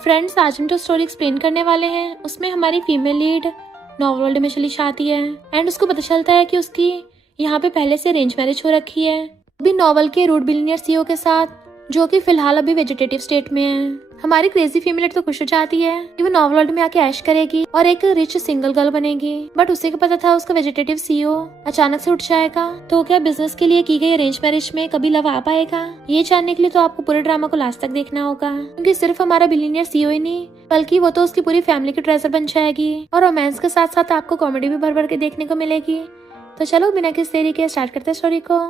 Friends, आज हम जो स्टोरी एक्सप्लेन करने वाले हैं उसमें हमारी फीमेल लीड नॉवल वर्ल्ड में चली जाती है एंड उसको पता चलता है कि उसकी यहाँ पे पहले से अरेंज मैरिज हो रखी है, अभी नॉवल के रूट बिलियनियर सीईओ के साथ, जो कि फिलहाल अभी वेजिटेटिव स्टेट में है। हमारी क्रेजी फीमेल लीड तो खुश हो जाती है कि वो नॉवल वर्ल्ड में आके ऐश करेगी और एक रिच सिंगल गर्ल बनेगी, बट उसे को पता था उसका वेजिटेटिव सीईओ अचानक से उठ जाएगा। तो क्या बिजनेस के लिए की गई अरेंज मैरिज में कभी लव आ पाएगा? ये जानने के लिए तो आपको पूरे ड्रामा को लास्ट तक देखना होगा, क्योंकि सिर्फ हमारा बिलियनियर सीईओ ही नहीं बल्कि वो तो उसकी पूरी फैमिली की ट्रेजर बन जाएगी और रोमांस के साथ साथ आपको कॉमेडी भी भर भर के देखने को मिलेगी। तो चलो बिना किसी देरी के स्टार्ट करते हैं स्टोरी को।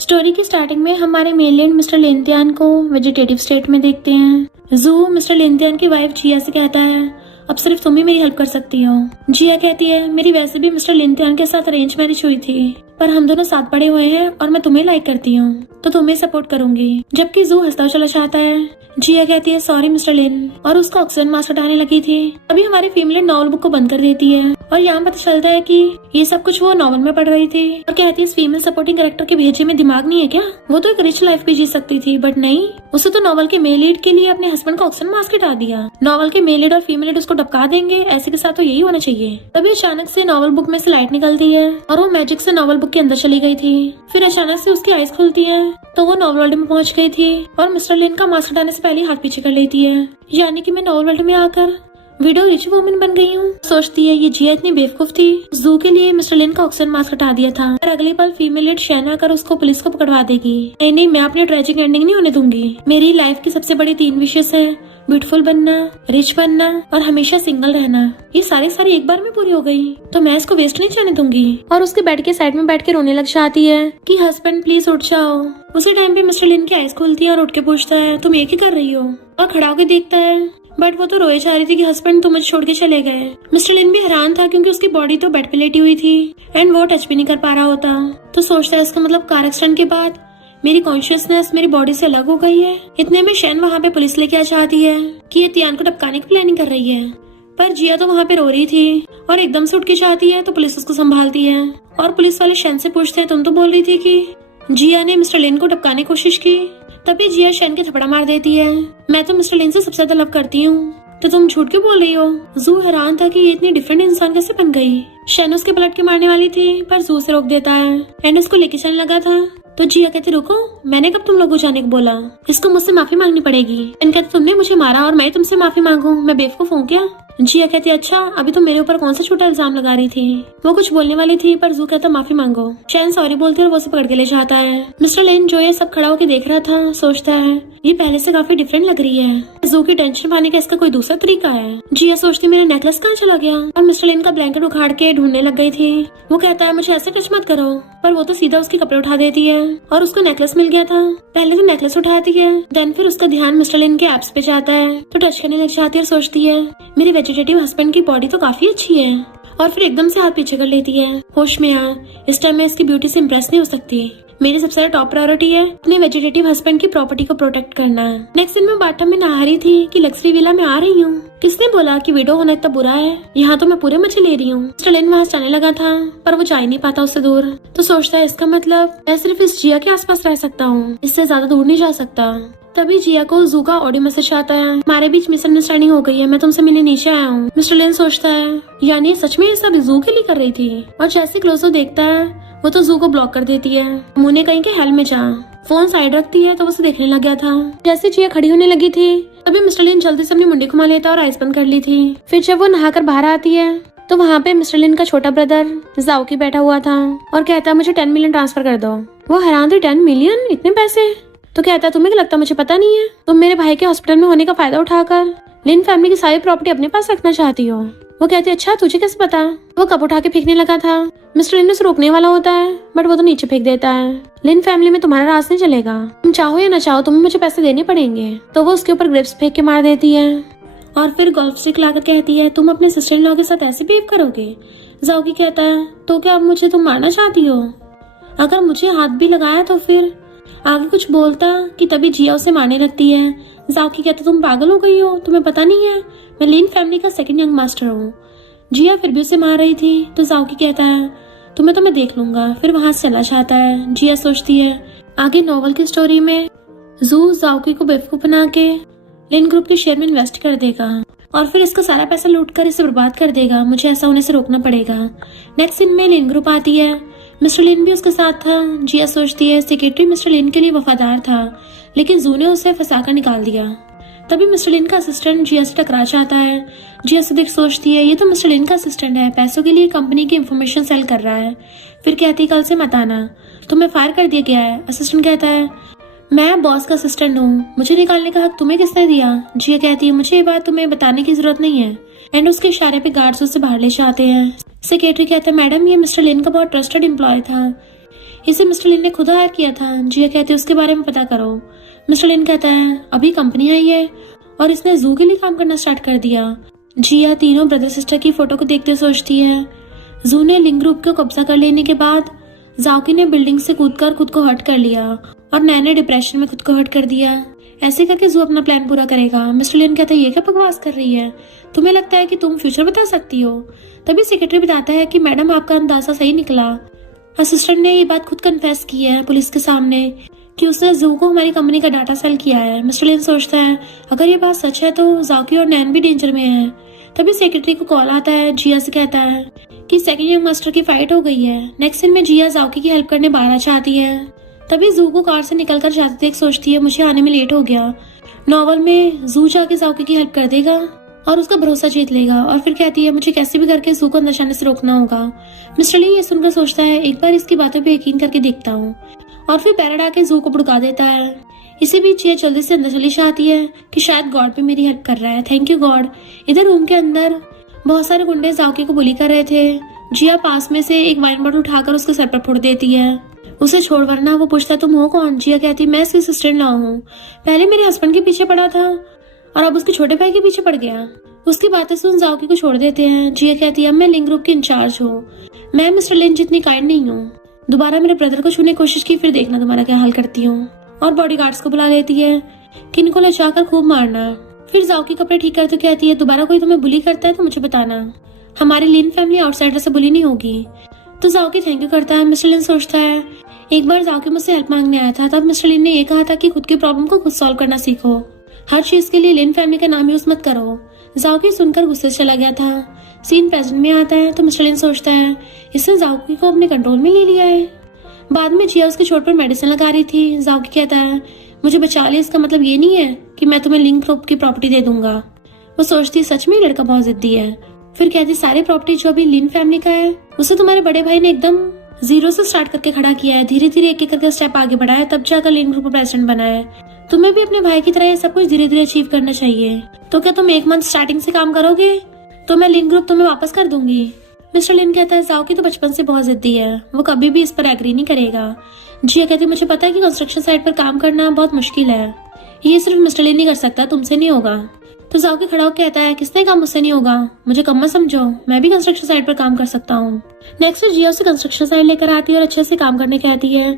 स्टोरी की स्टार्टिंग में हमारे मेन लीड मिस्टर लिनतियान को वेजिटेटिव स्टेट में देखते हैं। जू मिस्टर लिनतियान की वाइफ जिया से कहता है, अब सिर्फ तुम ही मेरी हेल्प कर सकती हो। जिया कहती है, मेरी वैसे भी मिस्टर लिनतियान के साथ अरेंज मैरिज हुई थी, पर हम दोनों साथ पड़े हुए हैं और मैं तुम्हें लाइक करती हूँ, तो तुम्हें सपोर्ट करूंगी। जबकि जू हंसता चला जाता है। जिया कहती है, सॉरी मिस्टर लिन, और उसका ऑक्सीजन मास्क हटाने लगी थी। अभी हमारी फीमेल नॉवल बुक को बंद कर देती है और यहाँ पता चलता है कि ये सब कुछ वो नॉवल में पढ़ रही थी और कहती है, इस फीमेल सपोर्टिंग कैरेक्टर के भेजे में दिमाग नहीं है क्या? वो तो एक रिच लाइफ भी जी सकती थी, बट नहीं, उसे तो नॉवल के मेल लीड के लिए अपने हस्बैंड का ऑक्सीजन मास्क हटा दिया। नॉवल के मेल लीड और फीमेल लीड उसको टपका देंगे, ऐसे के साथ तो यही होना चाहिए। तभी अचानक से नॉवल बुक में से लाइट निकलती है और वो मैजिक से नॉवल बुक के अंदर चली गई थी। फिर अचानक से उसकी आईज खुलती है तो वो नॉवल वर्ल्ड में पहुंच गई थी और मिस्टर लिन का मास्क हटाने से पहले हाथ पीछे कर लेती है, यानी कि मैं नॉवल वर्ल्ड में आकर विडो रिच वुमन बन गई हूँ। सोचती है ये जिया इतनी बेवकूफ थी, जू के लिए मिस्टर लिन का ऑक्सीजन मास्क हटा दिया था। और अगली पल फीमेल लीड शैना आकर उसको पुलिस को पकड़वा देगी। नहीं नहीं, मैं अपनी ट्रेजिक एंडिंग नहीं होने दूंगी। मेरी लाइफ की सबसे बड़ी 3 विशेष है, ब्यूटीफुल बनना, रिच बनना और हमेशा सिंगल रहना। ये सारी एक बार में पूरी हो गई, तो मैं इसको वेस्ट नहीं जाने दूंगी। और उसके बेड के साइड में बैठ के रोने लग जाती है कि हस्बैंड प्लीज उठ जाओ। उसी टाइम पे मिस्टर लिन की आईज खुलती है और उठ के पूछता है, तुम ये क्या कर रही हो? और खड़ा होकर देखता है, बट वो तो रोए जा रही थी कि हस्बैंड तो मुझे छोड़ के चले गए। मिस्टर लिन भी हैरान था क्योंकि उसकी बॉडी तो बेड पे लेटी हुई थी एंड वो टच भी नहीं कर पा रहा होता। तो सोचता है, इसका मतलब कार एक्सीडेंट के बाद मेरी कॉन्शियसनेस मेरी बॉडी से अलग हो गई है। इतने में शैन वहाँ पे पुलिस लेके आ जाती है कि ये तियान को टपकाने की प्लानिंग कर रही है, पर जिया तो वहाँ पे रो रही थी और एकदम से उठ के जाती है तो पुलिस उसको संभालती है और पुलिस वाले शैन से पूछते हैं, तुम तो बोल रही थी कि जिया ने मिस्टर लिन को टपकाने की कोशिश की। तभी जिया शैन के थपड़ा मार देती है, मैं तो मिस्टर लिन से सबसे ज्यादा लव करती हूँ, तो तुम झूठ क्यों बोल रही हो? जू हैरान था कि ये इतनी डिफरेंट इंसान कैसे बन गई। शैन उसके पलट के मारने वाली थी पर जू से रोक देता है एंड उसको लेके चलने लगा था। तो जिया कहती, रुको, मैंने कब तुम लोगों को जाने को बोला? इसको मुझसे माफी मांगनी पड़ेगी। एंड कहती, तुमने मुझे मारा और मैं तुमसे माफी मांगू, मैं बेवकूफ हूँ क्या? जिया कहती, अच्छा अभी तो मेरे ऊपर कौन सा छोटा इल्जाम लगा रही थी। वो कुछ बोलने वाली थी पर जू कहता, माफी मांगो। शैन सॉरी बोलती है और वो उसे पकड़ के ले जाता है। मिस्टर लेन जो ये सब खड़ा होकर देख रहा था सोचता है, ये पहले से काफी डिफरेंट लग रही है। जू की टेंशन पाने का इसका कोई दूसरा तरीका है। जिया सोचती, मेरा नेकलेस कहाँ चला गया? और मिस्टर लेन का ब्लैंकेट उखाड़ के ढूंढने लग गई थी। वो कहता है, मुझे ऐसे टच मत करो, पर वो तो सीधा उसके कपड़े उठा देती है और उसको नेकलेस मिल गया था। पहले तो नेकलेस उठाती है, देन फिर उसका ध्यान मिस्टर लिन के एप्स पे जाता है तो टच करने लग जाती है और सोचती है, मेरी वेजिटेटिव हस्बैंड की बॉडी तो काफी अच्छी है। और फिर एकदम से हाथ पीछे कर लेती है। होश में आ, इस टाइम मैं इसकी ब्यूटी से इम्प्रेस नहीं हो सकती। मेरी सबसे ज्यादा टॉप प्रायोरिटी है अपने वेजिटेटिव हस्बैंड की प्रॉपर्टी को प्रोटेक्ट करना। नेक्स्ट दिन मैं बाथटब में नहा रही थी कि लग्जरी विला में आ रही हूँ। किसने बोला कि विडो होना इतना बुरा है? यहाँ तो मैं पूरे मजे ले रही हूँ। मिस्टर लिन वहाँ जाने लगा था पर वो जा ही नहीं पाता उससे दूर। तो सोचता है, इसका मतलब मैं सिर्फ इस जिया के आसपास रह सकता हूँ, इससे ज्यादा दूर नहीं जा सकता। तभी जिया को जू का ऑडियो मैसेज आता है, हमारे बीच मिसअंडरस्टैंडिंग हो गई है, मैं तुमसे मिलने नीचे आया हूँ। मिस्टर लिन सोचता है, यानी सच में ये सब जू के लिए कर रही थी। और जैसे क्लोजो देखता है वो तो जू को ब्लॉक कर देती है। मुन्ने कहीं के हेल में जा, फोन साइड रखती है तो वो उसे देखने लग गया था। जैसे जिया खड़ी होने लगी थी तभी मिस्टर लिन जल्दी से अपनी मुंडी घुमा लेता और आइस बंद कर ली थी। फिर जब वो नहाकर बाहर आती है तो वहाँ पे मिस्टर लिन का छोटा ब्रदर जाओकी बैठा हुआ था और कहता है, मुझे 10 मिलियन ट्रांसफर कर दो। वो हैरान थी, 10 मिलियन? इतने पैसे? तो कहता है, तुम्हें क्या लगता मुझे पता नहीं है? तुम मेरे भाई के हॉस्पिटल में होने का फायदा उठाकर लिन फैमिली की सारी प्रॉपर्टी अपने पास रखना चाहती हो। वो कहती है, अच्छा तुझे कैसे पता? वो कप उठा के फेंकने लगा था। मिस्टर लिन उसे रोकने वाला होता है बट वो तो नीचे फेंक देता है। लिन फैमिली में तुम्हारा राज नहीं चलेगा, तुम चाहो या ना चाहो तुम्हें मुझे पैसे देने पड़ेंगे। तो वो उसके ऊपर ग्रेप्स फेंक के मार देती है और फिर गोल्फ स्टिक लाकर कहती है, तुम अपने सिस्टर इन लॉ के साथ ऐसे बिहेव करोगे? जाओकी कहता है, तो क्या अब मुझे तुम मारना चाहती हो? अगर मुझे हाथ भी लगाया तो फिर आगे कुछ बोलता कि तभी जिया उसे मारने लगती है। जाओकी कहता, तुम पागल हो गई हो, तुम्हें पता नहीं है मैं लिन फैमिली का सेकंड यंग मास्टर हूँ। जिया फिर भी उसे मार रही थी तो जाओकी कहता है, तुम्हें तो मैं देख लूंगा। फिर वहां से चला जाता है। जिया सोचती है, आगे नॉवल की स्टोरी में जू जाओकी को बेवकूफ बना के लिन ग्रुप के शेयर में इन्वेस्ट कर देगा और फिर इसका सारा पैसा लूट कर इसे बर्बाद कर देगा। मुझे ऐसा होने से रोकना पड़ेगा। नेक्स्ट सीन में लिन ग्रुप आती है। मिस्टर लिन भी उसके साथ था। जिया सोचती है सेक्रेटरी मिस्टर लिन के लिए वफादार था, लेकिन जू ने उसे फंसा कर निकाल दिया। तभी मिस्टर लिन का असिस्टेंट जिया से टकरा जाता है। जिया से देख सोचती है ये तो मिस्टर लिन का असिस्टेंट है, पैसों के लिए कंपनी की इंफॉर्मेशन सेल कर रहा है। फिर कहती कल से मत आना, तुम्हें फायर कर दिया गया है। असिस्टेंट कहता है मैं बॉस का असिस्टेंट हूँ, मुझे निकालने का हक तुम्हें किसने दिया। जिया कहती है मुझे ये बात तुम्हें बताने की जरूरत नहीं है। एंड उसके इशारे पे गार्ड्स उसे बाहर ले जाते हैं। सेक्रेटरी कहता है मैडम ये मिस्टर लिन का बहुत ट्रस्टेड एम्प्लॉय था, इसे मिस्टर लिन ने खुद हायर किया था। जिया कहती है उसके बारे में पता करो। मिस्टर लिन कहता है अभी कंपनी आई है और इसने जू के लिए काम करना स्टार्ट कर दिया। जिया तीनों ब्रदर सिस्टर की फोटो को देखते सोचती है जू ने लिन ग्रुप को कब्जा कर लेने के बाद जाओकी ने बिल्डिंग से कूदकर खुद को हर्ट कर लिया और नैन ने डिप्रेशन में खुद को हर्ट कर दिया। ऐसे करके जू अपना प्लान पूरा करेगा। मिस्टर लिन कहता है ये क्या बकवास कर रही है, तुम्हें लगता है कि तुम फ्यूचर बता सकती हो। तभी सेक्रेटरी बताता है कि मैडम आपका अंदाजा सही निकला। असिस्टेंट ने ये बात खुद कन्फेस की है पुलिस के सामने कि उसने जू को हमारी कंपनी का डाटा सेल किया है। मिस्टर लिन सोचता है अगर ये बात सच है तो जाओकी और नैन भी डेंजर में है। तभी सेक्रेटरी को कॉल आता है। जिया से कहता है कि सेकंड यंग मास्टर की फाइट हो गई है। नेक्स्ट सीन में जिया जाओकी की हेल्प करने बाहर आ जाती है। तभी जू को कार से निकलकर जाते देख सोचती है मुझे आने में लेट हो गया। नॉवल में जू जाके जाओकी की हेल्प कर देगा और उसका भरोसा जीत लेगा। और फिर कहती है मुझे कैसे भी करके जू को अंदर जाने से रोकना होगा। मिस्टर ली ये सुनकर सोचता है एक बार इसकी बातों पे यकीन करके देखता हूँ और फिर पैराड आके जू को भड़का देता है। इसी बीच जिया जल्दी से अंदर चली जाती है कि शायद गॉड भी मेरी हेल्प कर रहा है, थैंक यू गॉड। इधर रूम के अंदर बहुत सारे गुंडे जाओकी को बुली कर रहे थे। जिया पास में से एक वाइन बॉटल उठाकर उसके सर पर फोड़ देती है। उसे छोड़ वरना वो पूछता तुम हो कौन। जिया कहती मैं इसकी असिस्टेंट ला हूँ, पहले मेरे हस्बैंड के पीछे पड़ा था और अब उसके छोटे भाई के पीछे पड़ गया। उसकी बातें सुन जाओकी को छोड़ देते हैं। जिया कहती है अब मैं लिन ग्रुप की इंचार्ज हूँ, मैं मिस्टर लिन जितनी काइंड नहीं हूँ। दोबारा मेरे ब्रदर को छूने की कोशिश की फिर देखना तुम्हारा क्या हाल करती हूँ। और बॉडीगार्ड्स को बुला लेती है कि इनको ले जाकर खूब मारना। फिर जाओकी कपड़े ठीक करते कहती है दोबारा कोई तुम्हें बुली करता है तो मुझे बताना, हमारी लिन फैमिली आउटसाइडर से बुली नहीं होगी। तो जाओकी थैंक यू करता है। मिस्टर लिन सोचता है एक बार जाओकी मुझसे हेल्प मांगने आया था, तब मिस्टर लिन ने ये कहा था कि खुद की प्रॉब्लम को खुद सॉल्व करना सीखो, हर चीज के लिए लिन फैमिली का नाम यूज मत करो। जाओकी सुनकर गुस्से से चला गया था। सीन प्रेजेंट में आता है तो मिस्टर लिन सोचता है इसने जाओकी को अपने कंट्रोल में ले लिया है। बाद में जिया उसके चोट पर मेडिसिन लगा रही थी। जाओकी कहता है मुझे बचा लिया, इसका मतलब ये नहीं है कि मैं तुम्हें लिन ग्रुप की प्रॉपर्टी दे दूंगा। वो सोचती सच में लड़का बहुत जिद्दी है। फिर कहती सारी प्रॉपर्टी जो अभी लिन फैमिली का है उसे तुम्हारे बड़े भाई ने एकदम जीरो से स्टार्ट करके खड़ा किया है, धीरे धीरे एक एक करके स्टेप आगे बढ़ाया तब जाकर लिन ग्रुप का प्रेसिडेंट बना है। तुम्हें भी अपने भाई की तरह ये सब कुछ धीरे धीरे अचीव करना चाहिए। तो क्या तुम एक मंथ स्टार्टिंग से काम करोगे तो मैं लिन ग्रुप तुम्हें वापस कर दूंगी। मिस्टर लिन कहता है जाओकी तो बचपन से बहुत जिद्दी है, वो कभी भी इस पर एग्री नहीं करेगा। जिया कहती मुझे पता है कि कंस्ट्रक्शन साइट पर काम करना बहुत मुश्किल है, ये सिर्फ मिस्टर लिन नहीं कर सकता, तुमसे नहीं होगा। तो जाओकी खड़ा होकर कहता है किसने काम मुझसे नहीं होगा, मुझे कम मत समझो, मैं भी कंस्ट्रक्शन साइट पर काम कर सकता हूँ। नेक्स्ट जिया उसे कंस्ट्रक्शन साइट लेकर आती है और अच्छे से काम करने कहती है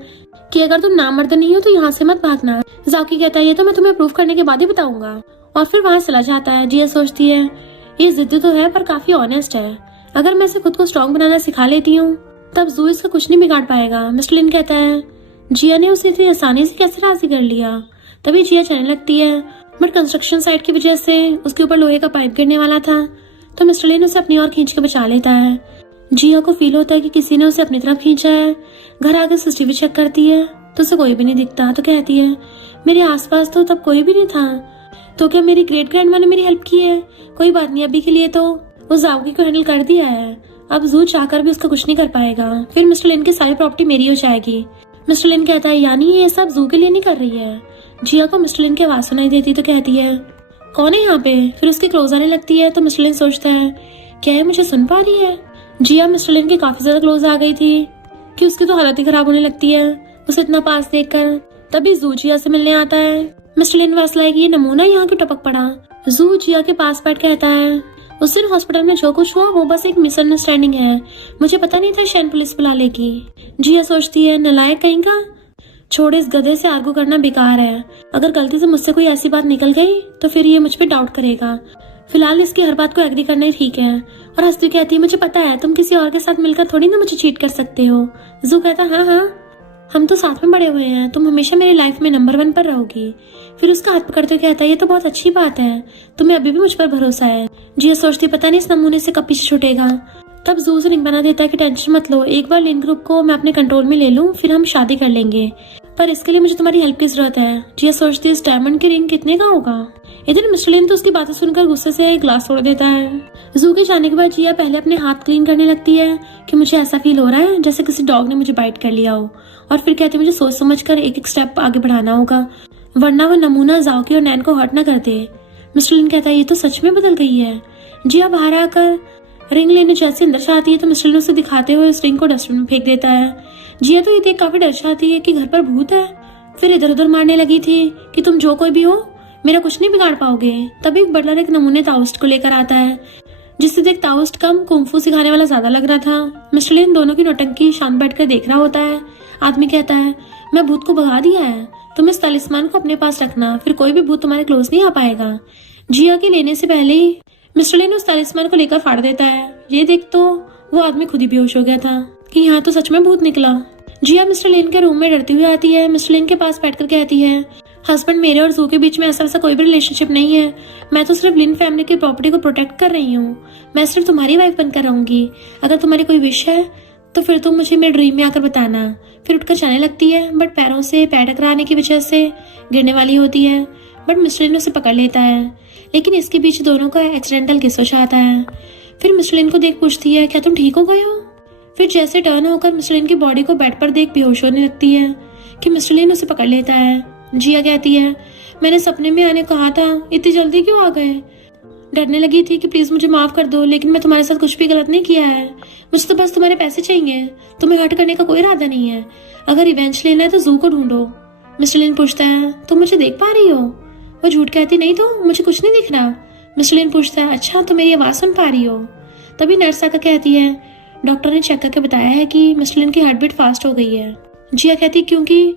कि अगर तुम नामर्द नहीं हो तो यहाँ से मत भागना। जाओकी कहता है ये तो मैं तुम्हें प्रूफ करने के बाद ही बताऊंगा और फिर वहाँ चला जाता है। जिया सोचती है ये जिद्दी तो है पर काफी ऑनेस्ट है, अगर मैं इसे खुद को स्ट्रॉन्ग बनाना सिखा लेती हूँ तब जू इसका कुछ नहीं बिगाड़ पाएगा। मिस्टर लिन कहता है जिया ने उसे इतनी आसानी से कैसे राजी कर लिया। तभी जिया चलने लगती है बट कंस्ट्रक्शन साइट की वजह से उसके ऊपर लोहे का पाइप गिरने वाला था तो मिस्टर लिन उसे अपनी ओर खींच के बचा लेता है। जिया को फील होता है कि किसी ने उसे अपनी तरफ खींचा है। घर आकर सीसीटीवी चेक करती है तो उसे कोई भी नहीं दिखता तो कहती है मेरे आसपास तो तब कोई भी नहीं था, तो क्या मेरी ग्रेट ग्रैंडमा ने मेरी हेल्प की है। कोई बात नहीं, अभी के लिए तो उस जाओकी को हैंडल कर दिया है, अब जू चाहकर भी उसका कुछ नहीं कर पाएगा। फिर मिस्टर लिन की सारी प्रॉपर्टी मेरी हो जाएगी। मिस्टर लिन कहता है यानी ये सब जू के लिए नहीं कर रही है। जिया को मिस्टर लिन की आवाज सुनाई देती तो कहती है कौन है यहाँ पे। फिर उसकी क्लोज आने लगती है तो मिस्टर लिन सोचता है क्या है मुझे सुन पा रही है। जिया मिस्टर लिन के काफी ज्यादा क्लोज आ गई थी कि उसकी तो हालत ही खराब होने लगती है उसे इतना पास देखकर। तभी जू जिया से मिलने आता है। मिस्टर लिन फैसला है कि ये नमूना यहाँ क्यों टपक पड़ा। जू जिया के पास बैठ कहता है उस दिन हॉस्पिटल में जो कुछ हुआ वो बस एक मिसअंडरस्टैंडिंग है, मुझे पता नहीं था शायद पुलिस बुला लेगी। जिया सोचती है नलायक कहीं का, छोड़ इस गधे से आर्गू करना बेकार है, अगर गलती से मुझसे कोई ऐसी बात निकल गई तो फिर ये मुझ पे डाउट करेगा, फिलहाल इसकी हर बात को एग्री करना ही ठीक है। और हंसती कहती है मुझे पता है तुम किसी और के साथ मिलकर थोड़ी ना मुझे चीट कर सकते हो। जू कहता हाँ हाँ हम तो साथ में बड़े हुए हैं, तुम हमेशा मेरी लाइफ में नंबर 1 पर रहोगी। फिर उसका हाथ पकड़ते हुए कहता है, ये तो बहुत अच्छी बात है, तुम्हें अभी भी मुझ पर भरोसा है। जिया सोचती पता नहीं इस नमूने से कब पीछे छूटेगा। तब जू से रिंग बना देता है कि टेंशन मत लो, एक बार लिन ग्रुप को मैं अपने कंट्रोल में ले लूं, फिर हम शादी कर लेंगे, पर इसके लिए मुझे तुम्हारी हेल्प की जरूरत है। जिया सोचती है इस डायमंड की रिंग कितने का होगा। इधर मिस्टर लिन तो उसकी बातें सुनकर गुस्से से ग्लास तोड़ देता है। जू के जाने के बाद जिया पहले अपने हाथ क्लीन करने लगती है कि मुझे ऐसा फील हो रहा है जैसे किसी डॉग ने मुझे बाइट कर लिया हो, और फिर कहती है मुझे सोच समझ कर एक एक स्टेप आगे बढ़ाना होगा, वरना वो नमूना जाओकी और नैन को हर्ट न कर दे। मिस्टर लिन कहता है ये तो सच में बदल गई है। जिया बाहर आकर रिंग लेने जैसे अंदर जाती है तो मिस्टर लिन उसे दिखाते हुए उस रिंग को डस्टबिन में फेंक देता है। जिया तो ये देख काफी डर जाती है कि घर पर भूत है। फिर इधर उधर मारने लगी थी कि तुम जो कोई भी हो मेरा कुछ नहीं बिगाड़ पाओगे। तभी एक बटलर एक नमूने ताउस्ट को लेकर आता है, जिससे देख ताउस्ट कम कुंफू सिखाने वाला ज्यादा लग रहा था। मिस्टर लिन दोनों की नौटंकी शांत बैठकर देख रहा होता है। आदमी कहता है मैं भूत को भगा दिया है, तुम इस तालिस्मान को अपने पास रखना, फिर कोई भी भूत तुम्हारे क्लोज नहीं आ पाएगा। जिया के लेने से पहले ही मिस्टर लिन उस तालिस्मान को लेकर फाड़ देता है। ये देख तो वो आदमी खुद ही बेहोश हो गया था कि यहाँ तो सच में भूत निकला। जिया मिस्टर लिन के रूम में डरती हुई आती है। मिस्टर लिन के पास बैठकर कहती है हस्बैंड मेरे और जू के बीच में ऐसा वैसा कोई भी रिलेशनशिप नहीं है, मैं तो सिर्फ लिन फैमिली की प्रॉपर्टी को प्रोटेक्ट कर रही हूँ, मैं सिर्फ तुम्हारी वाइफ बनकर रहूंगी, अगर तुम्हारी कोई विश है तो फिर तुम मुझे मेरे ड्रीम में आकर बताना। फिर उठकर जाने लगती है, बट पैरों से पैर टकराने की वजह से गिरने वाली होती है, बट मिस्टर लिन उसे पकड़ लेता है, लेकिन इसके बीच दोनों का एक्सीडेंटल किस हो जाता है। फिर मिस्टर लिन को देख पूछती है क्या तुम ठीक हो गए हो। फिर जैसे टर्न होकर मिस्टर लिन की बॉडी को बेड पर देख बेहोश होने लगती है कि मिस्टर लिन उसे पकड़ लेता है। जिया कहती है मैंने सपने में आने कहा था, इतनी जल्दी क्यों आ गए। डरने लगी थी कि प्लीज मुझे माफ कर दो, लेकिन मैं तुम्हारे साथ कुछ भी गलत नहीं किया है, मुझे तो बस तुम्हारे पैसे चाहिए, तुम्हें हर्ट करने का कोई इरादा नहीं है, अगर रिवेंज लेना है तो जू को ढूंढो। मिस्टर लिन पूछता है तुम मुझे देख पा रही हो। वो झूठ कहती नहीं तो मुझे कुछ नहीं दिख रहा। मिस्टर लिन पूछता है अच्छा तो मेरी आवाज सुन पा रही हो। तभी नर्स आकर कहती है डॉक्टर ने चेक करके बताया है कि मिस्टर लिन की हार्ट बीट फास्ट हो गई है। जिया कहती क्योंकि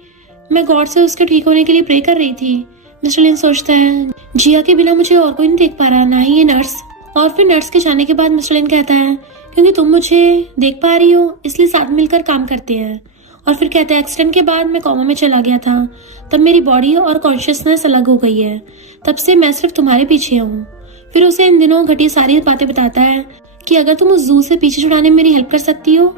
मैं गॉड से उसके ठीक होने के लिए प्रे कर रही थी। मिस्टर लिन सोचता है जिया के बिना मुझे और कोई नहीं देख पा रहा, ना ही ये नर्स। और फिर नर्स के जाने के बाद मिस्टर लिन कहता है क्योंकि तुम मुझे देख पा रही हो इसलिए साथ मिलकर काम करते हैं। और फिर कहता है एक्सीडेंट के बाद मैं कोमा में चला गया था, तब मेरी बॉडी और कॉन्शियसनेस अलग हो गई है, तब से मैं सिर्फ तुम्हारे पीछे हूँ। फिर उसे इन दिनों घटी सारी बातें बताता है कि अगर तुम उस जू से पीछे छुड़ाने में मेरी हेल्प कर सकती हो।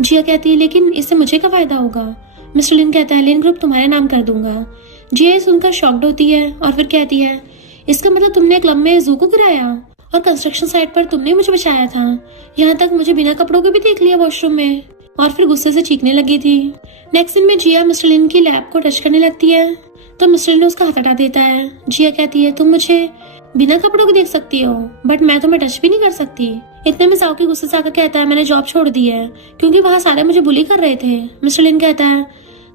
जिया कहती है लेकिन इससे मुझे क्या फायदा होगा। मिस्टर लिन कहता है लिन ग्रुप तुम्हारे नाम कर दूंगा। जिया सुनकर शॉक्ड होती है और फिर कहती है इसका मतलब तुमने क्लब में जू को गिराया और कंस्ट्रक्शन साइट पर तुमने मुझे बचाया था, यहाँ तक मुझे बिना कपड़ों के भी देख लिया वॉशरूम में, और फिर गुस्से से चीखने लगी थी। नेक्स्ट दिन में जिया मिस्टर लिन की लैब को टच करने लगती है तो मिस्टर लिन उसका हाथ हटा देता है। जिया कहती है तुम मुझे बिना कपड़ों के देख सकती हो, बट मैं तुम्हें टच भी नहीं कर सकती। इतने में जाओकी गुस्से से आकर कहता है मैंने जॉब छोड़ दी है क्योंकि वहाँ सारे मुझे बुली कर रहे थे। मिस्टर लिन कहता है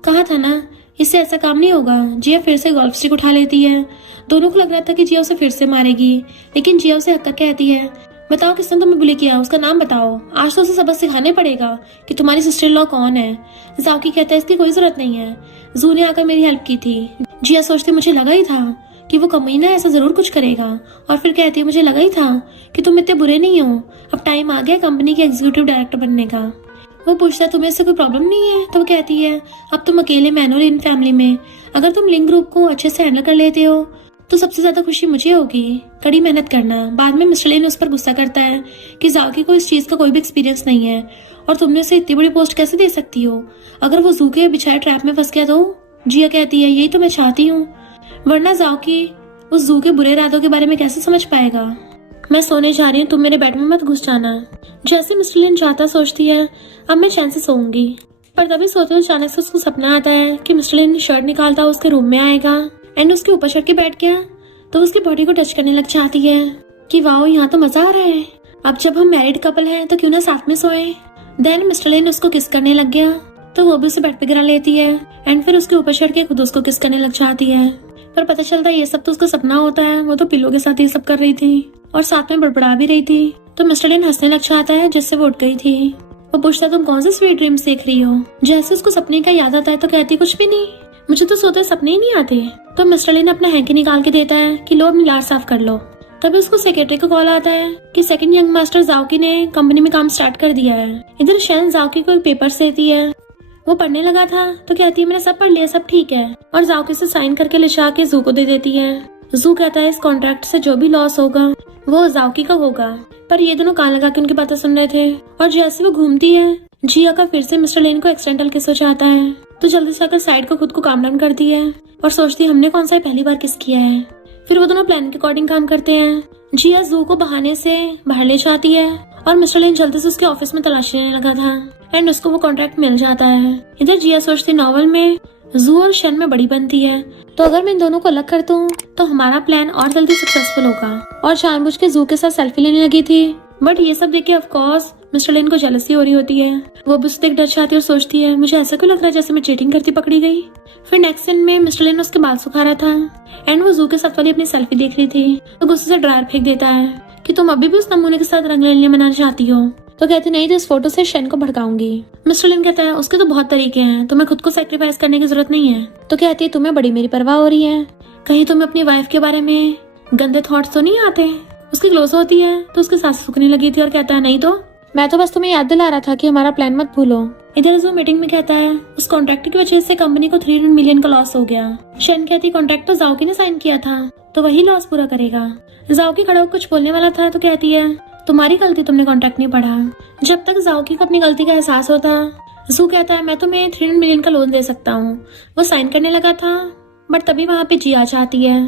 कहा था ना इससे ऐसा काम नहीं होगा। जिया फिर से गोल्फ स्टिक उठा लेती है। दोनों को लग रहा था कि जिया उसे फिर से मारेगी, लेकिन जिया उसे हक्का कहती है बताओ किसने तुम्हें बुली किया, उसका नाम बताओ, आज तो उसे सबक सिखाने पड़ेगा कि तुम्हारी सिस्टर लॉ कौन है। जाओकी कहता है इसकी कोई जरूरत नहीं है, जू ने आकर मेरी हेल्प की थी। जिया सोचती मुझे लगा ही था कि वो कमीना ऐसा जरूर कुछ करेगा, और फिर कहती है मुझे लगा ही था कि तुम इतने बुरे नहीं हो, अब टाइम आ गया कंपनी के एग्जीक्यूटिव डायरेक्टर बनने का। वो पूछता है तुम्हें इससे कोई प्रॉब्लम नहीं है, तो वो कहती है अब तुम अकेले मैन हो इन फैमिली में, अगर तुम लिंक ग्रुप को अच्छे से हैंडल कर लेते हो तो सबसे ज्यादा खुशी मुझे होगी, कड़ी मेहनत करना। बाद में मिस्टर लिन उस पर गुस्सा करता है कि जाकी को इस चीज का कोई भी एक्सपीरियंस नहीं है और तुमने उसे इतनी बड़ी पोस्ट कैसे दे सकती हो, अगर वो जू के बिछाए ट्रैप में फंस गया तो। जिया कहती है यही तो मैं चाहती हूँ, वरना जाकी उस जू के बुरे इरादों के बारे में कैसे समझ पाएगा। मैं सोने जा रही हूँ, तुम मेरे बेड में मत घुस जाना। जैसे मिस्टर लिन जाता सोचती है अब मैं चैन से सोऊंगी, पर तभी सोते हुए अचानक से उसको सपना आता है कि मिस्टर लिन शर्ट निकालता उसके रूम में आएगा एंड उसके ऊपर चढ़ के बैठ गया, तो उसकी बॉडी को टच करने लग जाती है कि वाओ यहाँ तो मजा आ रहा है, अब जब हम मैरिड कपल हैं तो क्यों ना साथ में सोए। देन मिस्टर लिन उसको किस करने लग गया तो वो भी उसे बेड पे गिरा लेती है एंड फिर उसके ऊपर चढ़ के खुद उसको किस करने लग जाती है, पर पता चलता है ये सब तो उसका सपना होता है, वो तो पिल्लो के साथ ये सब कर रही थी और साथ में बड़बड़ा भी रही थी। तो मिस्टर लिन हंसने लग जाता है जिससे वो उठ गई थी। वो पूछता तुम कौन से स्वीट ड्रीम्स देख रही हो। जैसे उसको सपने का याद आता है तो कहती कुछ भी नहीं, मुझे तो सोते सपने ही नहीं आते। तो मिस्टर लिन अपना हैंकी निकाल के देता है कि लो अपनी लार साफ कर लो। तभी उसको सेक्रेटरी का कॉल आता है कि सेकंड यंग मास्टर जाओकी ने कंपनी में काम स्टार्ट कर दिया है। इधर शैन जाओकी को एक पेपर देती है वो पढ़ने लगा था तो कहती है मैंने सब पढ़ लिया, सब ठीक है, और जाओकी से साइन करके लिखा के जू को दे देती है। जू कहता है इस कॉन्ट्रैक्ट से जो भी लॉस होगा वो जाओकी का होगा, पर ये दोनों कान लगा के उनकी बातें सुन रहे थे। और जैसे वो घूमती है जिया का फिर से मिस्टर लेन को एक्सीडेंटल किस हो जाता है, तो जल्दी से आकर साइड को खुद को काम डाउन करती है और सोचती है हमने कौन सा पहली बार किस किया है। फिर वो दोनों प्लान के अकॉर्डिंग काम करते हैं। जिया जू को बहाने से बाहर ले जाती है और मिस्टर लेन जल्दी से उसके ऑफिस में तलाशी लेने लगा था एंड उसको वो कॉन्ट्रैक्ट मिल जाता है। इधर जिया सोचती नॉवल में जू और शन में बड़ी बनती है, तो अगर मैं इन दोनों को अलग कर दूं तो हमारा प्लान और जल्दी सक्सेसफुल होगा। और जानबूझ के जू के साथ सेल्फी लेने लगी थी, बट ये सब देख के ऑफकोर्स मिस्टर लेन को जेलसी हो रही होती है। वो भी उससे डर जाती है और सोचती है मुझे ऐसा क्यों लग रहा है जैसे मैं चीटिंग करती पकड़ी गई। फिर नेक्स्ट सीन में मिस्टर लेन उसके बाल सुखा रहा था एंड वो जू के साथ वाली अपनी सेल्फी देख रही थी, तो गुस्से से ड्रायर फेंक देता है कि तुम अभी भी उस नमूने के साथ रंगलीलियां मनाना चाहती हो। तो कहती नहीं तो इस फोटो से शन को भड़काऊंगी। मिस्टर लिन कहता है उसके तो बहुत तरीके हैं, तुम्हें खुद को सैक्रिफाइस करने की जरूरत नहीं है। तो कहती है तुम्हें बड़ी मेरी परवाह हो रही है, कहीं तुम्हें अपनी वाइफ के बारे में गंदे थॉट्स तो नहीं आते। उसकी क्लोज होती है तो उसके सांसें सूखने लगी थी और कहता है नहीं तो मैं तो बस तुम्हें याद दिला रहा था कि हमारा प्लान मत भूलो। इधर जो मीटिंग में कहता है उस कॉन्ट्रैक्ट की वजह से कंपनी को 300 मिलियन का लॉस हो गया। शन कहती कॉन्ट्रैक्ट तो जाओकी ने साइन किया था तो वही लॉस पूरा करेगा। जाओकी खड़ा होकर कुछ बोलने वाला था तो कहती है तुम्हारी गलती, तुमने कॉन्ट्रैक्ट नहीं पढ़ा। जब तक जाओकी को अपनी गलती का एहसास होता जू कहता है मैं तुम्हें 300 मिलियन का लोन दे सकता हूँ। वो साइन करने लगा था बट तभी वहाँ पे जिया चाहती है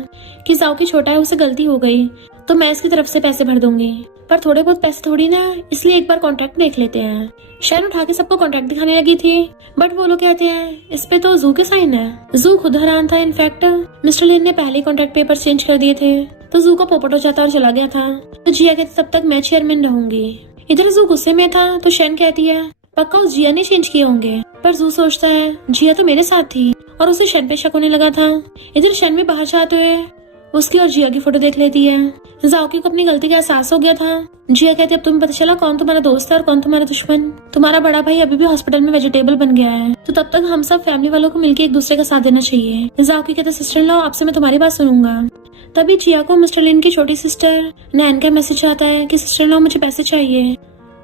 कि जाओकी छोटा है, उसे गलती हो गई तो मैं इसकी तरफ से पैसे भर दूंगी, पर थोड़े बहुत पैसे थोड़ी ना, इसलिए एक बार कॉन्ट्रैक्ट देख लेते हैं। शैन उठा के सबको कॉन्ट्रैक्ट दिखाने लगी थी बट वो लोग कहते हैं इस पे तो जू के साइन है। जू खुद हैरान था, इनफैक्ट मिस्टर लिन ने पहले कॉन्ट्रैक्ट पेपर चेंज कर दिए थे तो जू का पोपट हो जाता और चला गया था। तो जिया कहती तब तक मैं चेयरमैन रहूंगी। इधर जू गुस्से में था तो शैन कहती है पक्का उस जिया ने चेंज किए होंगे, पर जू सोचता है जिया तो मेरे साथ थी और उसे शैन पे शक होने लगा था। इधर शैन भी बाहर जाते हुए उसकी और जिया की फोटो देख लेती है। जाओकी को अपनी गलती का एहसास हो गया था। जिया कहती अब तुम्हें पता चला कौन तुम्हारा दोस्त है और कौन तुम्हारा दुश्मन। तुम्हारा बड़ा भाई अभी भी हॉस्पिटल में वेजिटेबल बन गया है, तो तब तक हम सब फैमिली वालों को मिलकर एक दूसरे का साथ देना चाहिए। जाओकी कहते सिस्टर इन लॉ आपसे मैं तुम्हारी बात सुनूंगा। तभी जिया को मिस्टर लिन की छोटी सिस्टर नैन का मैसेज आता है कि सिस्टर इन लॉ मुझे पैसे चाहिए,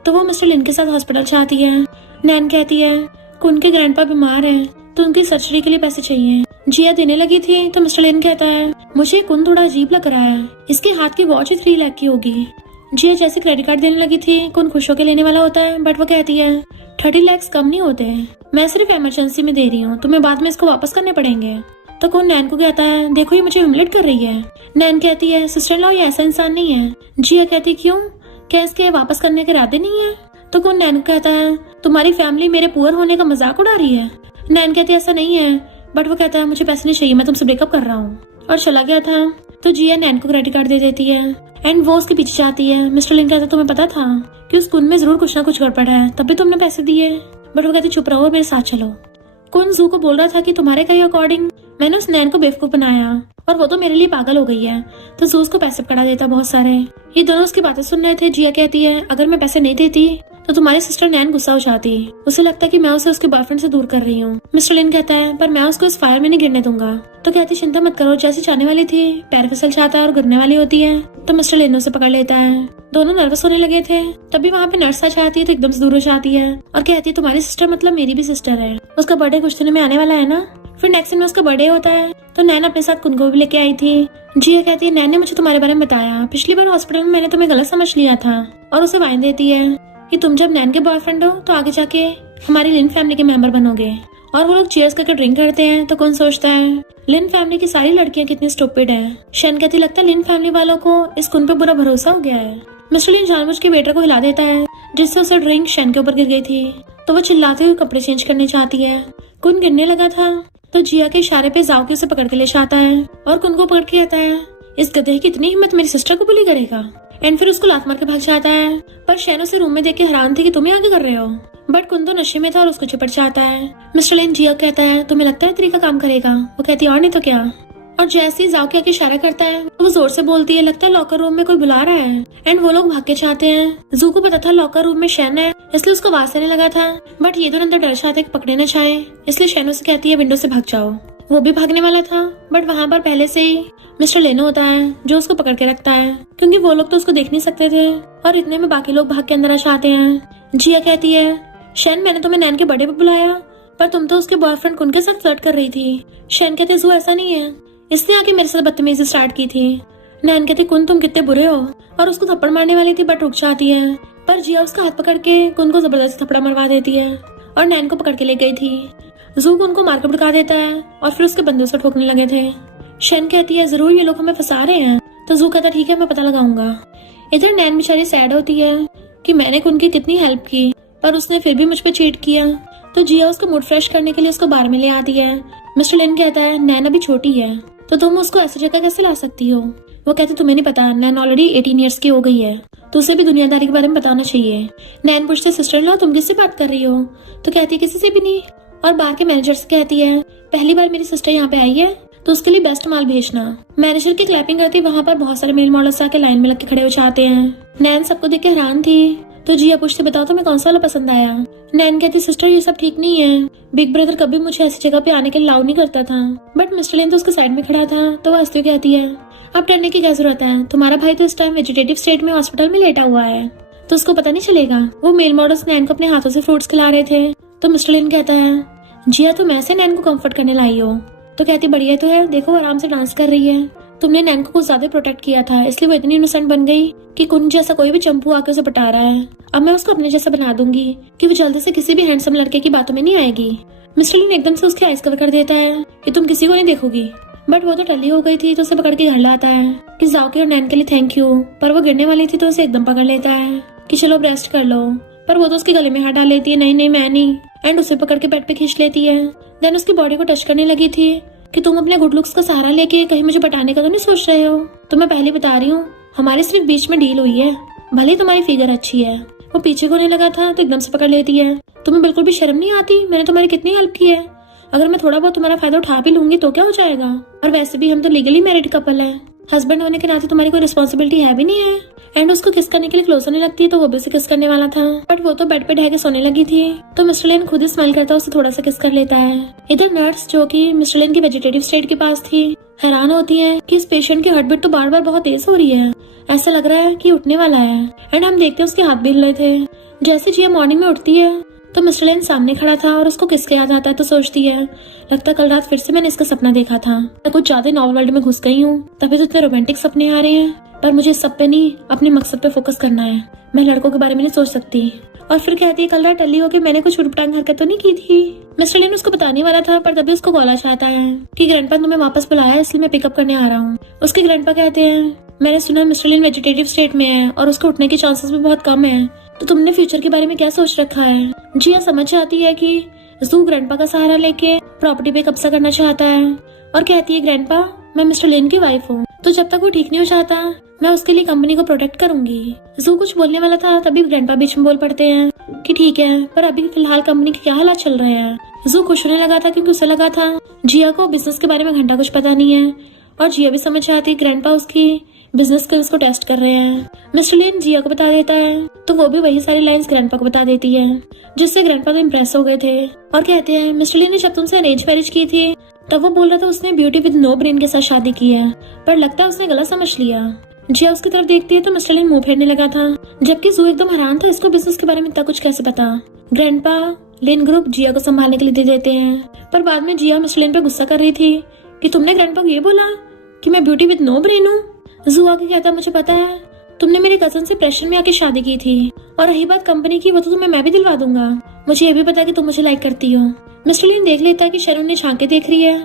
तो वो मिस्टर लिन के साथ हॉस्पिटल चाहती है। नैन कहती है कि उनके ग्रैंडपा बीमार है तो उनकी सर्जरी के लिए पैसे चाहिए। जिया देने लगी थी तो मिस्टर लिन कहता है मुझे कुन थोड़ा अजीब लग रहा है, इसके हाथ की वॉच 3 लाख की होगी। जिया जैसे क्रेडिट कार्ड देने लगी थी कुन खुश होकर लेने वाला होता है बट वो कहती है 30 लाख कम नहीं होते हैं, मैं सिर्फ इमरजेंसी में दे रही हूँ, तुम्हें बाद में इसको वापस करने पड़ेंगे। तो कुन नैन को कहता है देखो ये मुझे ह्यूमिलेट कर रही है। नैन कहती है सिस्टर लॉ ये ऐसा इंसान नहीं है। जिया कहती क्यों, क्या इसके वापस करने के इरादे नहीं है। तो कुन नैन को कहता है तुम्हारी फैमिली मेरे पुअर होने का मजाक उड़ा रही है। नैन कहती है ऐसा नहीं है, बट वो कहता है मुझे पैसे नहीं चाहिए, मैं तुमसे ब्रेकअप कर रहा हूँ, और चला गया था। तो जिया नैन को क्रेडिट कार्ड दे देती है एंड वो उसके पीछे जाती है। मिस्टर लिन कहता है तुम्हें पता था कि उस कुन में जरूर कुछ ना कुछ गड़बड़ है, तब भी तुमने पैसे दिए। बट वो कहती चुप रहो मेरे साथ चलो। कुन जू को बोल रहा था कि तुम्हारे कहे अकॉर्डिंग मैंने उस नैन को बेवकूफ बनाया और वो तो मेरे लिए पागल हो गई है, तो जू उसको पैसे पकड़ा देता बहुत सारे। ये दोनों उसकी बातें सुन रहे थे। जिया कहती है अगर मैं पैसे नहीं देती तो तुम्हारी सिस्टर नैन गुस्सा हो जाती, उसे लगता है कि मैं उसे उसके बॉयफ्रेंड से दूर कर रही हूँ। मिस्टर लिन कहता है पर मैं उसको इस फायर में नहीं गिरने दूंगा। तो कहती चिंता मत करो, जैसे जाने वाली थी पैर फिसल जाता है और गिरने वाली होती है तो मिस्टर लिन उसे पकड़ लेता है। दोनों नर्वस होने लगे थे, तभी वहाँ पे नर्स आ जाती है तो एकदम से दूर हो जाती है और कहती है तुम्हारी सिस्टर मतलब मेरी भी सिस्टर है, उसका बर्थडे कुछ दिनों में आने वाला है ना। फिर नेक्स्ट दिन में उसका बर्थडे होता है तो नैन अपने साथ कुन को भी लेके आई थी। जिया कहती है नैन ने मुझे तुम्हारे बारे में बताया, पिछली बार हॉस्पिटल में मैंने तुम्हें गलत समझ लिया था, और उसे वाइन देती है कि तुम जब नैन के बॉयफ्रेंड हो तो आगे जाके हमारी लिन फैमिली के मेंबर बनोगे। और वो लोग चीयर्स करके ड्रिंक करते हैं तो कौन सोचता है लिन फैमिली की सारी लड़कियां कितनी स्टूपिड है। शन कहती लगता है लिन फैमिली वालों को इस कुन पे बुरा भरोसा हो गया है। मिस्टर लिन जानबूझ के वेटर को हिला देता है जिससे उसे ड्रिंक शन के ऊपर गिर गई थी, तो वो चिल्लाते हुए कपड़े चेंज करने चाहती है। कुन गिरने लगा था तो जिया के इशारे पे जाओकी उसे पकड़ के ले जाता है और कुन को पकड़ के कहता है इस गधे की इतनी हिम्मत मेरी सिस्टर को बुली करेगा, एंड फिर उसको लात मार के भाग जाता है। पर शैन उसे रूम में देख के हैरान थी कि तुम आगे कर रहे हो, बट कुन तो नशे में था और उसको चिपट जाता है। मिस्टर लिन जिया कहता है तुम्हें लगता है तरीका काम करेगा। वो कहती है और नहीं तो क्या। और जैसे ही जाओकी आके इशारा करता है वो जोर से बोलती है लगता है लॉकर रूम में कोई बुला रहा है, एंड वो लोग भाग के चाहते हैं। जू को पता था लॉकर रूम में शैन है इसलिए उसको आवाज आने लगा था, बट ये दोनों अंदर डर चाहते कि पकड़े न चाहे, इसलिए शैन उसे कहती है विंडो से भाग जाओ। वो भी भागने वाला था बट वहाँ पर पहले से ही मिस्टर लेनो होता है जो उसको पकड़ के रखता है, क्योंकि वो लोग तो उसको देख नहीं सकते थे और इतने में बाकी लोग भाग के अंदर आ जाते हैं। जिया कहती है शैन मैंने तुम्हें नैन के बर्थडे पे बुलाया पर तुम तो उसके बॉयफ्रेंड कुन के साथ फ्लर्ट कर रही थी। शैन कहते जू ऐसा नहीं है, इसने आके मेरे साथ बदतमीजी स्टार्ट की थी। नैन कहती कुन तुम कितने बुरे हो, और उसको थप्पड़ मारने वाली थी बट रुक जाती है, पर जिया उसका हाथ पकड़ के कुन को जबरदस्ती थप्पड़ मरवा देती है और नैन को पकड़ के ले गई थी। जू कुन को मारकर भड़का देता है और फिर उसके बंदूक से ठोकने लगे थे। शैन कहती है जरूर ये लोग हमें फंसा रहे हैं, तो जू कहता ठीक है मैं पता लगाऊंगा। इधर नैन बेचारी सैड होती है कि मैंने कुन की कितनी हेल्प की पर उसने फिर भी मुझ पे चीट किया, तो जिया उसको मूड फ्रेश करने के लिए उसको बार में ले आती है। मिस्टर लिन कहता है नैन अभी छोटी है तो तुम उसको ऐसी जगह कैसे ला सकती हो। वो कहते तुम्हें नहीं पता नैन ऑलरेडी 18 ईयर्स की हो गई है, तो उसे भी दुनियादारी के बारे में बताना चाहिए। नैन पूछते सिस्टर इन लॉ तुम किससे बात कर रही हो, तो कहती किसी से भी नहीं, और बार के मैनेजर से कहती है पहली बार मेरी सिस्टर यहाँ पे आई है तो उसके लिए बेस्ट माल भेजना। मैनेजर की क्लैपिंग करती वहाँ पर बहुत सारे मेल मॉडल्स आके लाइन में लग के खड़े हो जाते हैं। नैन सबको देख के हैरान थी, तो जिया पूछते बताओ तुम्हें कौन सा वाला पसंद आया। नैन कहती सिस्टर ये सब ठीक नहीं है, बिग ब्रदर कभी मुझे ऐसी जगह पे आने के लिए अलाउ नहीं करता था, बट मिस्टर लिन तो उसके साइड में खड़ा था, तो वो हंसते हुए कहती है अब डरने की क्या जरूरत है, तुम्हारा भाई तो इस टाइम वेजिटेटिव स्टेट में हॉस्पिटल में लेटा हुआ है तो उसको पता नहीं चलेगा। वो मेल मॉडल्स नैन को अपने हाथों से फ्रूट्स खिला रहे थे, तो मिस्टर लिन कहता है जिया तुम ऐसे नैन को कंफर्ट करने लाई हो, तो कहती बढ़िया तो है, देखो आराम से डांस कर रही है, तुमने नैन को कुछ ज्यादा प्रोटेक्ट किया था इसलिए वो इतनी इनोसेंट बन गई कि कुन जैसा कोई भी चंपू आके उसे पटा रहा है। अब मैं उसको अपने जैसा बना दूंगी कि वो जल्दी से किसी भी हैंडसम लड़के की बातों में नहीं आएगी। मिस्टर लिन एकदम से उसकी आइस कवर कर देता है कि तुम किसी को नहीं देखोगी, बट वो तो टल्ली हो गई थी तो उसे पकड़ के घर लाता है कि जाओके और नैन के लिए थैंक यू, पर वो गिरने वाली थी तो उसे एकदम पकड़ लेता है कि चलो अब रेस्ट कर लो, पर वो तो उसके गले में हाथ डाल लेती है नहीं नहीं मैं नहीं, एंड उसे पकड़ के बेड पे खींच लेती है। देन उसकी बॉडी को टच करने लगी थी कि तुम अपने गुड लुक्स का सहारा लेके कहीं मुझे पटाने का तो नहीं सोच रहे हो, तो मैं पहले बता रही हूँ हमारे सिर्फ बीच में डील हुई है, भले तुम्हारी फिगर अच्छी है। वो पीछे को नहीं लगा था तो एकदम से पकड़ लेती है, तुम्हें बिल्कुल भी शर्म नहीं आती, मैंने तुम्हारी कितनी हेल्प की है, अगर मैं थोड़ा बहुत तुम्हारा फायदा उठा भी लूंगी तो क्या हो जाएगा, और वैसे भी हम तो लीगली मैरिड कपल है, हस्बैंड होने के नाते तुम्हारी कोई रिस्पॉन्सिबिलिटी है भी नहीं है। एंड उसको किस करने के लिए क्लोज होने लगती है तो वो भी उसे किस करने वाला था, बट वो तो बेड पे ढह के सोने लगी थी, तो मिस्टर लेन खुद ही स्माइल करता उसे थोड़ा सा किस कर लेता है। इधर नर्स जो कि मिस्टर लेन की वेजिटेटिव स्टेट के पास थी हैरान होती है कि इस पेशेंट की हार्ट बीट तो बार बार बहुत तेज हो रही है, ऐसा लग रहा है कि उठने वाला है। एंड हम देखते हैं उसके हाथ भी हिल रहे थे। जैसे जिया मॉर्निंग में उठती है तो मिस्टर लेन सामने खड़ा था और उसको किसके याद आता है तो सोचती है लगता कल रात फिर से मैंने इसका सपना देखा था, मैं कुछ ज्यादा नॉवल वर्ल्ड में घुस गई हूँ तभी तो इतने रोमांटिक सपने आ रहे हैं, पर मुझे इस सब पे नहीं अपने मकसद पे फोकस करना है, मैं लड़कों के बारे में नहीं सोच सकती। और फिर कहती है कल रात टल्ली होके मैंने कुछ उटपटांग हरकत तो नहीं की थी। मिस्टर लेन उसको बताने वाला था पर तभी उसको कॉल आ जाता है कि ग्रैंडपा तुम्हें वापस बुलाया इसलिए मैं पिकअप करने आ रहा हूँ। उसके ग्रैंडपा कहते हैं मैंने सुना मिस्टर लेन वेजिटेटिव स्टेट में है और उसको उठने के चांसेस भी बहुत कम है, तो तुमने फ्यूचर के बारे में क्या सोच रखा है। जिया समझ जाती है कि जू ग्रैंडपा का सहारा लेके प्रॉपर्टी पे कब्जा करना चाहता है और कहती है ग्रैंडपा मैं मिस्टर लेन की वाइफ हूँ, तो जब तक वो ठीक नहीं हो जाता मैं उसके लिए कंपनी को प्रोटेक्ट करूंगी। जू कुछ बोलने वाला था तभी ग्रैंडपा बीच में बोल पड़ते हैं कि ठीक है पर अभी फिलहाल कंपनी के क्या हालात चल रहे हैं। जू खुश होने लगा था क्योंकि उसे लगा था जिया को बिजनेस के बारे में घंटा कुछ पता नहीं है, और जिया भी समझ जाती है ग्रैंडपा उसकी बिजनेस स्किल्स को टेस्ट कर रहे हैं। मिस्टर लेन जिया को बता देता है तो वो भी वही सारी लाइंस ग्रैंडपा को बता देती है, जिससे ग्रैंडपा तो इम्प्रेस हो गए थे और कहते हैं मिस्टर लेन ने जब तुमसे अरेंज मैरिज की थी तब वो बोल रहा था उसने ब्यूटी विद नो ब्रेन के साथ शादी की है, पर लगता है उसने गलत समझ लिया। जिया उसकी तरफ देखती है तो मिस्टर लेन मुंह फेरने लगा था, जबकि जू एकदम हैरान था इसको बिजनेस के बारे में इतना कुछ कैसे पता। ग्रैंडपा लेन ग्रुप जिया को संभालने के लिए दे देते हैं, पर बाद में जिया मिस्टर लेन पे गुस्सा कर रही थी कि तुमने ग्रैंडपा को ये बोला कि मैं ब्यूटी विद नो ब्रेन हूँ। जू आके कहता मुझे पता है तुमने मेरे कजन से प्रेशर में आके शादी की थी, और रही बात कंपनी की वो तो तुम्हें मैं भी दिलवा दूंगा, मुझे ये भी पता कि तुम मुझे लाइक करती हो। मिस्टर लेन देख लेता है कि शरण ने झांके देख रही है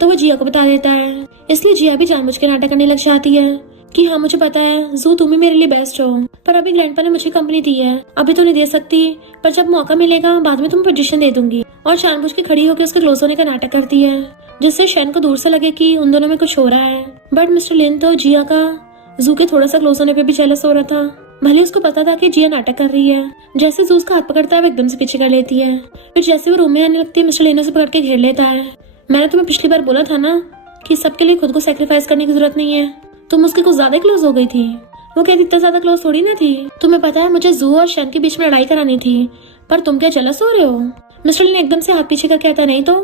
तो वो जिया को बता देता है, इसलिए जिया भी जानबूझ के नाटक करने लग जाती है कि हाँ मुझे पता है जू तुम ही मेरे लिए बेस्ट हो, पर अभी ग्रैंडपा ने मुझे कंपनी दी है अभी तो नहीं दे सकती, पर जब मौका मिलेगा बाद में तुम्हें पोजीशन दे दूंगी। और जानबूझ के खड़ी होकर उसके क्लोज होने का नाटक करती है जिससे शैन को दूर से लगे कि उन दोनों में कुछ हो रहा है, बट मिस्टर लेन तो जिया का जू के थोड़ा सा क्लोज होने पे भी जेलस हो रहा था, भले उसको पता था कि जिया नाटक कर रही है। जैसे जू उसका हाथ पकड़ता है वो एकदम से पीछे कर लेती है, फिर जैसे वो रूम में आने लगती है मिस्टर लेन उसे पकड़ के घेर लेता है। मैंने तुम्हें पिछली बार बोला था ना कि सबके लिए खुद को सेक्रीफाइस करने की जरूरत नहीं है, तुम उसके कुछ ज्यादा क्लोज हो गई थी। वो कहती इतना ज्यादा क्लोज थोड़ी ना थी, तुम्हें पता है मुझे जू और शैन के बीच में लड़ाई करानी थी, पर तुम क्या जेलस हो रहे हो। मिस्टर लेन एकदम से हाथ पीछे करके कहता नहीं तो,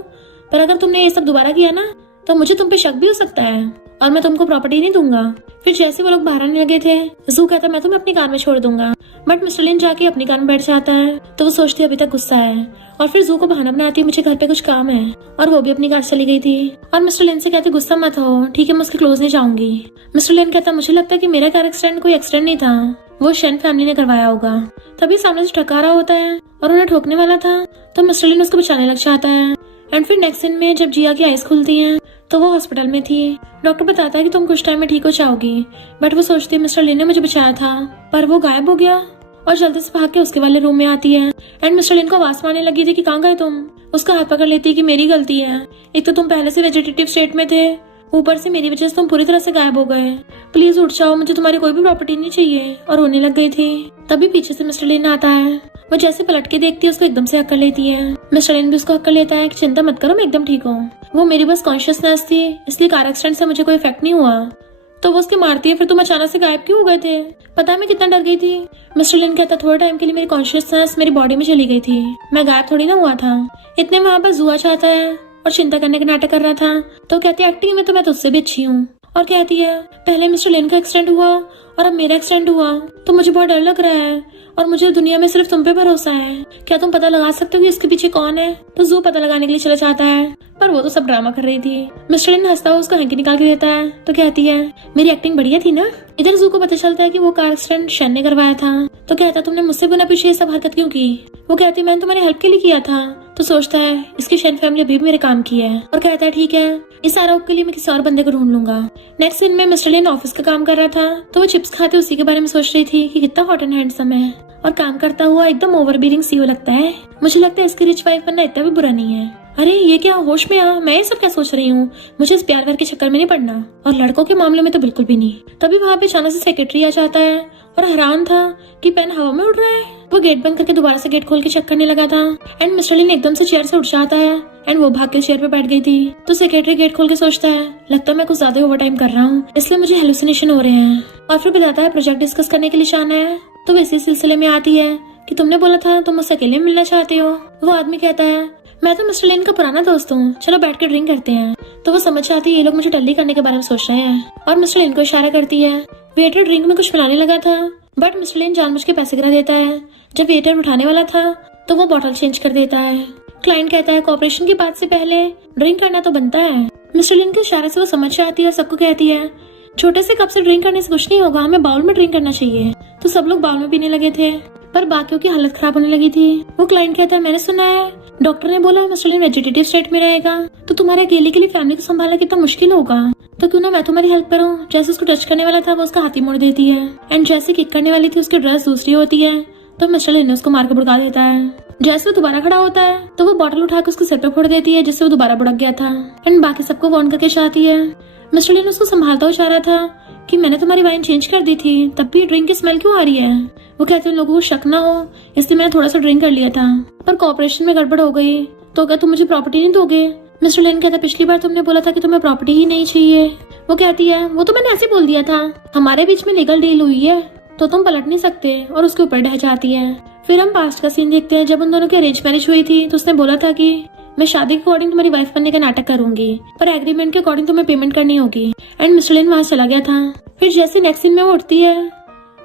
पर अगर तुमने ये सब दोबारा किया ना तो मुझे तुम पे शक भी हो सकता है और मैं तुमको प्रॉपर्टी नहीं दूंगा। फिर जैसे वो लोग बाहर आने लगे थे, जू कहता मैं तुम्हें अपनी कार में छोड़ दूंगा, बट मिस्टर लिन जाके अपनी कार में बैठ जाता है। तो वो सोचती अभी तक गुस्सा है, और फिर जू को बहाना बनाती है मुझे घर पे कुछ काम है, और वो भी अपनी कार चली गई थी। और मिस्टर लिन से कहते गुस्सा मत हो, ठीक है मैं उसके क्लोज नहीं जाऊंगी। मिस्टर लिन कहता मुझे लगता है कि मेरा कार एक्सीडेंट कोई एक्सीडेंट नहीं था, वो शेन फैमिली ने करवाया होगा। तभी सामने से टकरा रहा होता है और उन्हें ठोकने वाला था, तो मिस्टर लिन उसको बचाने लग जाता है। एंड फिर नेक्स्ट सीन में जब जिया की आईज खुलती हैं तो वो हॉस्पिटल में थी। डॉक्टर बताता है कि तुम कुछ टाइम में ठीक हो जाओगी, बट वो सोचती है मिस्टर लिन ने मुझे बचाया था, पर वो गायब हो गया और जल्दी से भाग के उसके वाले रूम में आती है। एंड मिस्टर लिन को आवाज मारने लगी थी कि कहाँ गए तुम। उसका हाथ पकड़ लेती है कि मेरी गलती है, एक तो तुम पहले से वेजिटेटिव स्टेट में थे, ऊपर से मेरी वजह से तुम पूरी तरह से गायब हो गए, प्लीज उठ जाओ, मुझे तुम्हारी कोई भी प्रॉपर्टी नहीं चाहिए। और रोने लग गई थी। तभी पीछे से मिस्टर लिन आता है, वो जैसे पलट के देखती है उसको एकदम से हक कर लेती है। मिस्टर लिन भी उसको हक कर लेता है कि चिंता मत करो मैं एकदम ठीक हूँ, वो मेरी बस कॉन्शियसनेस थी, इसलिए कार एक्सीडेंट से मुझे कोई इफेक्ट नहीं हुआ। तो वो उसके मारती है फिर तुम अचानक से गायब क्यों हो गए थे, पता है मैं कितना डर गई थी। मिस्टर लिन कहता थोड़े टाइम के लिए मेरी कॉन्शियसनेस मेरी बॉडी में चली गई थी, मैं गायब थोड़ी ना हुआ था। इतने वहाँ पर जुआ चाहता है और चिंता करने का नाटक कर रहा था। तो कहती है एक्टिंग में तो मैं तुझसे भी अच्छी हूँ, और कहती है पहले मिस्टर लिन का एक्सीडेंट हुआ और अब मेरा एक्सीडेंट हुआ, तो मुझे बहुत डर लग रहा है और मुझे दुनिया में सिर्फ तुम पे भरोसा है, क्या तुम पता लगा सकते हो कि इसके पीछे कौन है। तो जू पता लगाने के लिए चला जाता है, पर वो तो सब ड्रामा कर रही थी। मिस्टर लिन हंसता हुआ उसको हैंकी निकाल के देता है, तो कहती है मेरी एक्टिंग बढ़िया थी ना। इधर जू को पता चलता है कि वो कार एक्सीडेंट शेन ने करवाया था। तो कहता तुमने मुझसे बिना पूछे ये सब हरकत क्यों की। वो कहती मैंने तुम्हारी हेल्प के लिए किया था। तो सोचता है इसकी शेन फैमिली अभी भी मेरे काम की है, और कहता है ठीक है इस आरोप के लिए मैं किसी और बंदे को ढूंढ लूंगा। नेक्स्ट सीन में मिस्टर लिन ऑफिस का काम कर रहा था, तो वो चिप्स खाते उसी के बारे में सोच रही थी कि कितना हॉट एंड हैंडसम है, और काम करता हुआ एकदम ओवरबीरिंग सीईओ लगता है। मुझे लगता है इसकी रिच वाइफ बनना इतना भी बुरा नहीं है। अरे ये क्या होश में आ, मैं ये सब क्या सोच रही हूँ, मुझे इस प्यार के चक्कर में नहीं पड़ना, और लड़कों के मामले में तो बिल्कुल भी नहीं। तभी वहाँ पे अचानक से सेक्रेटरी आ जाता है और हैरान था कि पेन हवा में उड़ रहा है। वो गेट बंद करके दोबारा से गेट खोल के चेक करने लगा था। एंड मिस्टर लिन एकदम से चेयर से उठ जाता है एंड वो भाग के चेयर पे बैठ गई थी। तो सेक्रेटरी गेट खोल के सोचता है लगता है मैं कुछ ज्यादा ओवर टाइम कर रहा हूँ, इसलिए मुझे हेलुसिनेशन हो रहे हैं। और फिर बताता है प्रोजेक्ट डिस्कस करने के लिए जाना है। तो इसी सिलसिले में आती है कि तुमने बोला था तुम मुझसे अकेले मिलना चाहते हो। वो आदमी कहता है मैं तो मिस्टर लिन का पुराना दोस्त हूँ, चलो बैठ के ड्रिंक करते हैं। तो वो समझ जाती है ये लोग मुझे टल्ली करने के बारे में सोच रहे हैं, और मिस्टर लिन को इशारा करती है। वेटर ड्रिंक में कुछ मिलाने लगा था, बट मिस्टर लिन जानबूझ के पैसे गिरा देता है। जब वेटर उठाने वाला था तो वो बॉटल चेंज कर देता है। क्लाइंट कहता है कॉपरेशन की बात से पहले ड्रिंक करना तो बनता है। मिस्टर लिन के इशारे से वो समझ जाती है और सबको कहती है छोटे से कप से ड्रिंक करने से कुछ नहीं होगा, हमें बाउल में ड्रिंक करना चाहिए। तो सब लोग बाउल में पीने लगे थे, पर बाकियों की हालत खराब होने लगी थी। वो क्लाइंट कहता है मैंने सुना है डॉक्टर ने बोला मिस्टर लिन वेजिटेटिव स्टेट में रहेगा, तो तुम्हारे अकेले के लिए फैमिली को संभालना कितना मुश्किल होगा, तो क्यों ना मैं तुम्हारी हेल्प करूं। जैसे उसको टच करने वाला था वो उसका हाथी मोड़ देती है, एंड जैसे किक करने वाली थी उसकी ड्रेस दूसरी होती है, तो मिस्टर लिन ने उसको मार के भड़का देता है। जैसे वो दोबारा खड़ा होता है तो वो बॉटल उठा के उसके सिर पे फोड़ देती है, जिससे वो दोबारा भड़क गया था। एंड बाकी सबको वार्न करके चाहती है। मिस्टर लिन उसको संभालता हुआ चाह रहा था कि मैंने तुम्हारी वाइन चेंज कर दी थी, तब भी ड्रिंक की स्मेल क्यों आ रही है। वो कहते हैं लोगों को शक ना हो इसलिए मैंने थोड़ा सा ड्रिंक कर लिया था, पर कॉपरेशन में गड़बड़ हो गई, तो क्या तुम मुझे प्रॉपर्टी नहीं दोगे। मिस्टर लिन कहता पिछली बार तुमने बोला था कि तुम्हें प्रॉपर्टी ही नहीं चाहिए। वो कहती है वो तो मैंने ऐसे बोल दिया था, हमारे बीच में लीगल डील हुई है तो तुम पलट नहीं सकते, और उसके ऊपर ढह जाती है। फिर हम पास्ट का सीन देखते हैं। जब उन दोनों की अरेंज मैरिज हुई थी तो उसने बोला था कि मैं शादी के अकॉर्डिंग तुम्हारी वाइफ बनने का नाटक करूंगी, पर एग्रीमेंट के अकॉर्डिंग तुम्हें पेमेंट करनी होगी। एंड मिस्टर लिन वहां चला गया था। फिर जैसे नेक्स्ट सीन में वो उठती है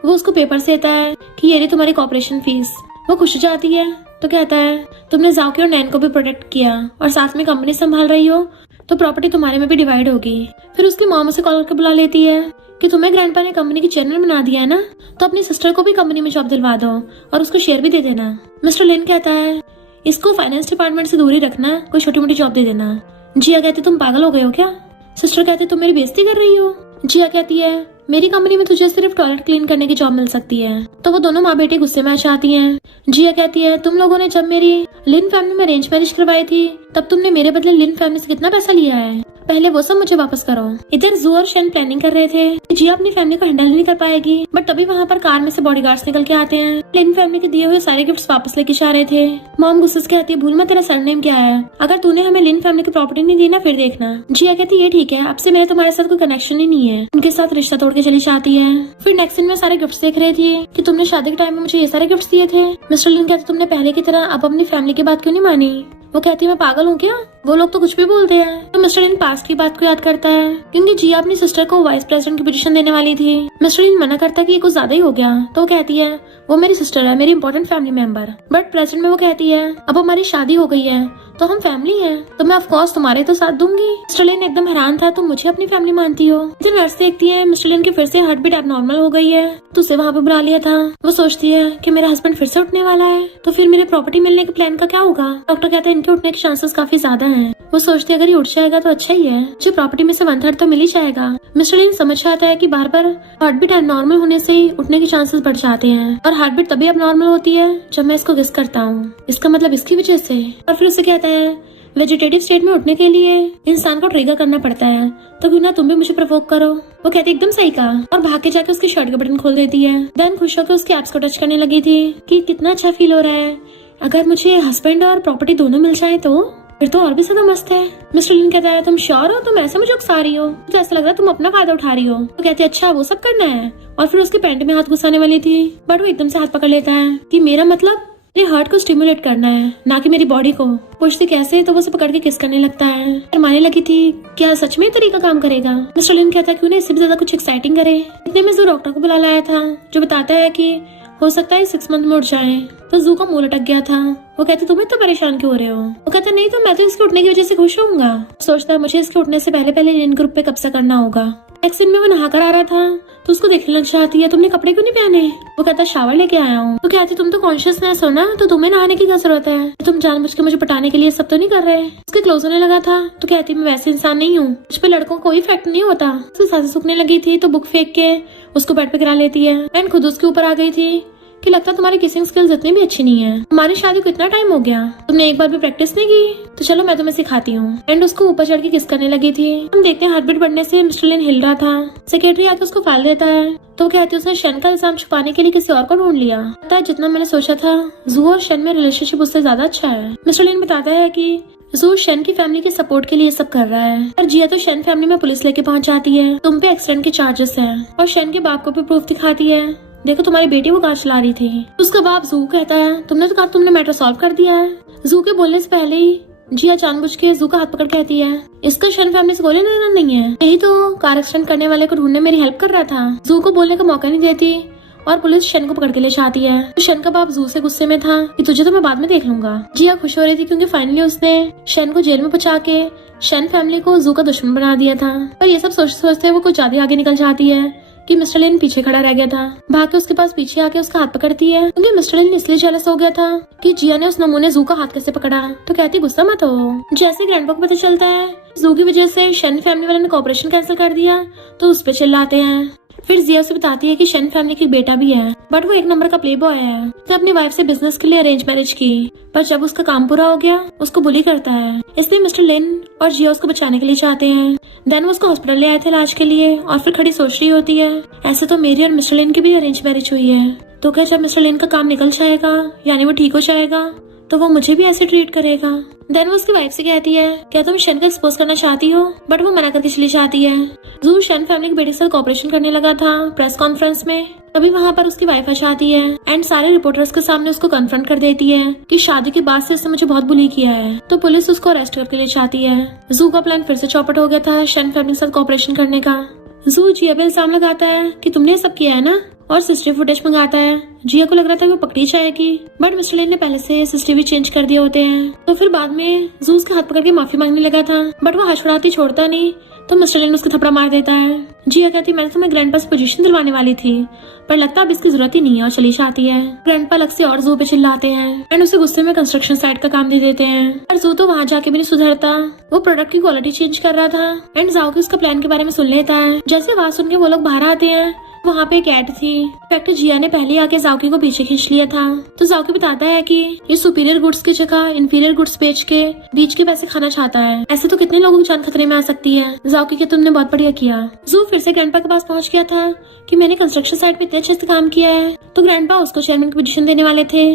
वो उसको पेपर देता है कि ये रही तुम्हारी कॉपरेशन फीस। वो खुश हो जाती है, तो कहता है तुमने जाकी और नैन को भी प्रोटेक्ट किया और साथ में कंपनी संभाल रही हो, तो प्रॉपर्टी तुम्हारे में भी डिवाइड होगी। फिर उसकी मॉम उसे कॉल करके बुला लेती है कि तुम्हें ग्रैंडपा ने कंपनी की चेयरमैन बना दिया है ना, तो अपनी सिस्टर को भी कंपनी में जॉब दिलवा दो और उसको शेयर भी दे देना। मिस्टर लिन कहता है इसको फाइनेंस डिपार्टमेंट से दूर ही रखना, कोई छोटी मोटी जॉब दे देना। जिया कहती तुम पागल हो गए हो क्या। सिस्टर कहती तुम मेरी बेइज्जती कर रही हो। जिया कहती है मेरी कंपनी में तुझे सिर्फ टॉयलेट क्लीन करने की जॉब मिल सकती है। तो वो दोनों माँ बेटे गुस्से में आ जाती हैं। जिया कहती है तुम लोगों ने जब मेरी लिन फैमिली में अरेंज मैरिज करवाई थी तब तुमने मेरे बदले लिन फैमिली से कितना पैसा लिया है, पहले वो सब मुझे वापस करो। इधर जू और शेन प्लानिंग कर रहे थे कि जिया अपनी फैमिली को हैंडल नहीं कर पाएगी, बट तभी वहाँ पर कार में से बॉडीगार्ड्स निकल के आते हैं। लिन फैमिली के दिए हुए सारे गिफ्ट्स वापस लेके जा रहे थे। मॉम गुस्से से कहती है भूल मत तेरा सरनेम क्या है, अगर तूने हमें लिन फैमिली की प्रॉपर्टी नहीं दी ना फिर देखना। जिया कहती ये ठीक है, अब से मेरा तुम्हारे साथ कोई कनेक्शन ही नहीं है। उनके साथ रिश्ता तोड़ के चली जाती है। फिर नेक्स्ट सीन में सारे गिफ्ट्स देख रहे थे कि तुमने शादी के टाइम में मुझे ये सारे गिफ्ट्स दिए थे। मिस्टर लिन कहते तुमने पहले की तरह अब अपनी फैमिली की बात क्यों नहीं मानी। वो कहती है मैं पागल हूँ क्या, वो लोग तो कुछ भी बोलते हैं। तो मिस्टर लिन पास्ट की बात को याद करता है क्योंकि जिया अपनी सिस्टर को वाइस प्रेसिडेंट की पोजीशन देने वाली थी। मिस्टर लिन मना करता है कि ये कुछ ज्यादा ही हो गया। तो वो कहती है वो मेरी सिस्टर है, मेरी important family member. But present में वो कहती है अब हमारी शादी हो गई है तो हम फैमिली हैं, तो मैं ऑफ कोर्स तुम्हारे तो साथ दूंगी। मिस्टर लिन एकदम हैरान था, तुम मुझे अपनी फैमिली मानती हो। जो नर्स देखती है मिस्टर लिन की फिर से हार्ट बीट एबनॉर्मल हो गई है तो उसे वहाँ पे बुला लिया था। वो सोचती है कि मेरा हस्बैंड फिर से उठने वाला है तो फिर मेरे प्रॉपर्टी मिलने के प्लान का क्या होगा। डॉक्टर कहते हैं इनके उठने के चांसेस काफी ज्यादा हैं। वो सोचती है अगर ये उठ जाएगा तो अच्छा ही है, जो प्रॉपर्टी में से 1/3 तो मिल ही जाएगा। मिस्टर लिन समझ आता है कि बार बार हार्ट बीट एबनॉर्मल होने से ही उठने के चांसेस बढ़ जाते हैं और हार्ट बीट तभी एबनॉर्मल होती है जब मैं इसको गेस करता हूँ, इसका मतलब इसकी वजह से। और फिर उसे कहता है वेजिटेटिव स्टेट में उठने के लिए इंसान को ट्रिगर करना पड़ता है, तो क्यों ना तुम भी मुझे प्रोवोक करो। वो कहती एकदम सही कहा और भाग के जाके उसकी शर्ट का बटन खोल देती है। देन खुश होकर उसके एब्स को टच करने लगी थी कि कितना अच्छा फील हो रहा है, अगर मुझे हस्बैंड और प्रॉपर्टी दोनों मिल जाए तो फिर तो और भी ज्यादा मस्त है। मिस्टर लिन कहता है तुम श्योर हो, तुम ऐसे मुझे उकसा रही हो, तो ऐसा लग रहा है तुम अपना फायदा उठा रही हो। तो कहते हैं अच्छा वो सब करना है, और फिर उसके पैंट में हाथ घुसाने वाली थी बट वो एकदम से हाथ पकड़ लेता है कि मेरा मतलब मेरे हार्ट को स्टिमुलेट करना है ना कि मेरी बॉडी को। पूछती कैसे, तो वो उसे पकड़ के किस करने लगता है। फिर मानने लगी थी क्या सच में तरीका काम करेगा। मिस्टर लिन कहता है क्यों ना इससे भी ज्यादा कुछ एक्साइटिंग करे। इतने में जू डॉक्टर को बुला लाया था जो बताता है कि हो सकता है 6 मंथ में उठ जाए। तो जू का मुंह लटक गया था। वो कहते तुम तो परेशान क्यों हो रहे हो। वो कहता नहीं तो मैं तो इसके उठने की वजह से खुश होऊंगा। सोचता है मुझे इसके उठने से पहले पहले इन ग्रुप पे कब्जा करना होगा। नेक्स्ट दिन में वो नहाकर आ रहा था तो उसको देखने लग जाती है तुमने कपड़े क्यों नहीं पहने। वो कहता शावर लेके आया हूँ। तो कहती तुम तो कॉन्शियसनेस हो ना, तो तुम्हें नहाने की क्या जरूरत है, तुम जानबूझ के मुझे पटाने के लिए सब तो नहीं कर रहे। उसके क्लोज होने लगा था तो कहती मैं वैसे इंसान नहीं हूँ, मुझ पे लड़कों को कोई इफेक्ट नहीं होता। उसकी सांसें सूखने लगी थी तो बुक फेंक के उसको बेड पे गिरा लेती है एंड खुद उसके ऊपर आ गई थी कि लगता तुम्हारी किसिंग स्किल्स इतनी भी अच्छी नहीं है, हमारी शादी को इतना टाइम हो गया तुमने एक बार भी प्रैक्टिस नहीं की, तो चलो मैं तुम्हें सिखाती हूँ। एंड उसको ऊपर चढ़ के किस करने लगी थी। हम देखते हैं हार्ट बीट बढ़ने से मिस्टर लिन हिल रहा था। सेक्रेटरी आके उसको फाइल देता है तो कहती है उसने शन का इल्जाम छुपाने के लिए किसी और को ढूंढ लिया। पता है जितना मैंने सोचा था जू और शन में रिलेशनशिप उससे ज्यादा अच्छा है। मिस्टर लिन बताता है कि जू शन की फैमिली के सपोर्ट के लिए सब कर रहा है और जिया तो शन फैमिली में पुलिस लेके पहुंच जाती है, तुम पे एक्सीडेंट के चार्जेस हैं, और शन के बाप को भी प्रूफ दिखाती है देखो तुम्हारी बेटी वो कार चला रही थी। उसका बाप जू कहता है तुमने तो कहा तुमने मैटर सॉल्व कर दिया है। जू के बोलने से पहले ही जिया जानबूझ के जू का हाथ पकड़ कहती है इसका शन फैमिली से कोई लेना नहीं है, यही तो कार एक्सीडेंट करने वाले को ढूंढने मेरी हेल्प कर रहा था। जू को बोलने का मौका नहीं देती और पुलिस शन को पकड़ के ले जाती है। तो शन का बाप जू से गुस्से में था कि तुझे तो मैं बाद में देख लूंगा। जिया खुश हो रही थी क्योंकि फाइनली उसने शन को जेल में पहुंचा के शन फैमिली को जू का दुश्मन बना दिया था। पर ये सब सोचते सोचते वो कुछ ज्यादा आगे निकल जाती है कि मिस्टर लिन पीछे खड़ा रह गया था। भाग के उसके पास पीछे आके उसका हाथ पकड़ती है क्योंकि मिस्टर लिन इसलिए जेलस हो गया था कि जिया ने उस नमूने जू का हाथ कैसे पकड़ा। तो कहती गुस्सा मत हो। जैसे ग्रैंडपा को पता चलता है जू की वजह से शन फैमिली वालों ने ऑपरेशन कैंसिल कर दिया तो उस पर चिल्लाते हैं। फिर जिया से बताती है कि शन फैमिली की बेटा भी है बट वो 1 नंबर का प्ले बॉय है। तो अपनी वाइफ से बिजनेस के लिए अरेंज मैरिज की, पर जब उसका काम पूरा हो गया उसको बुली करता है, इसलिए मिस्टर लिन और जिया उसको बचाने के लिए चाहते हैं। देन वो उसको हॉस्पिटल ले आए थे इलाज के लिए और फिर खड़ी सोच रही होती है ऐसे तो मेरी और मिस्टर लिन की भी अरेंज मैरिज हुई है, तो क्या जब मिस्टर लिन का काम निकल जाएगा यानी वो ठीक हो जाएगा तो वो मुझे भी ऐसे ट्रीट करेगा। देन वो उसकी वाइफ से कहती है क्या तुम शन को एक्सपोज करना चाहती हो, बट वो मना करके चली जाती है। जू शन फैमिली के बेटे से कोऑपरेशन करने लगा था प्रेस कॉन्फ्रेंस में, तभी वहाँ पर उसकी वाइफ आ जाती है एंड सारे रिपोर्टर्स के सामने उसको कन्फ्रंट कर देती है कि शादी के बाद से इसने मुझे बहुत बुली किया है। तो पुलिस उसको अरेस्ट करके ले जाती है। जू का प्लान फिर से चौपट हो गया था शन फैमिली के साथ कोऑपरेशन करने का। जू जिया पे इल्जाम लगाता है कि तुमने ये सब किया है ना, और सीसीटीवी फुटेज मंगाता है। जिया को लग रहा था वो पकड़ी जाएगी बट मिस्टर लिन ने पहले से सीसीटीवी चेंज कर दिए होते हैं। तो फिर बाद में जू उसके हाथ पकड़ के माफी मांगने लगा था बट वो हाथ छुड़ाती छोड़ता नहीं, तो मिस्टर लिन उसको थप्पड़ मार देता है। जिया कहती मैंने तुम्हें ग्रैंडपा से पोजीशन दिलवाने वाली थी पर लगता अब इसकी जरूरत ही नहीं है और चली जाती है। ग्रैंडपा अलग से और जू पे चिल्लाते हैं एंड उसे गुस्से में कंस्ट्रक्शन साइट का काम दे देते हैं। और जू तो वहाँ जाके भी नहीं सुधरता, वो प्रोडक्ट की क्वालिटी चेंज कर रहा था एंड जाओ के उसका प्लान के बारे में सुन लेता है। जैसे आवाज सुन के वो लोग बाहर आते हैं वहाँ पे एक ऐड थी। इनफैक्ट जिया ने पहले आके जाओकी को पीछे खींच लिया था। तो जाओकी बताता है कि ये सुपीरियर गुड्स की जगह इंफीरियर गुड्स बेच के बीच के पैसे खाना चाहता है, ऐसे तो कितने लोगों की जान खतरे में आ सकती है। जाओकी के तुमने बहुत बढ़िया किया। जू फिर से ग्रैंडपा के पास पहुँच गया था कि मैंने कंस्ट्रक्शन साइट पे इतने अच्छे से काम किया है, तो ग्रैंडपा उसको चेयरमैन की पोजीशन देने वाले थे।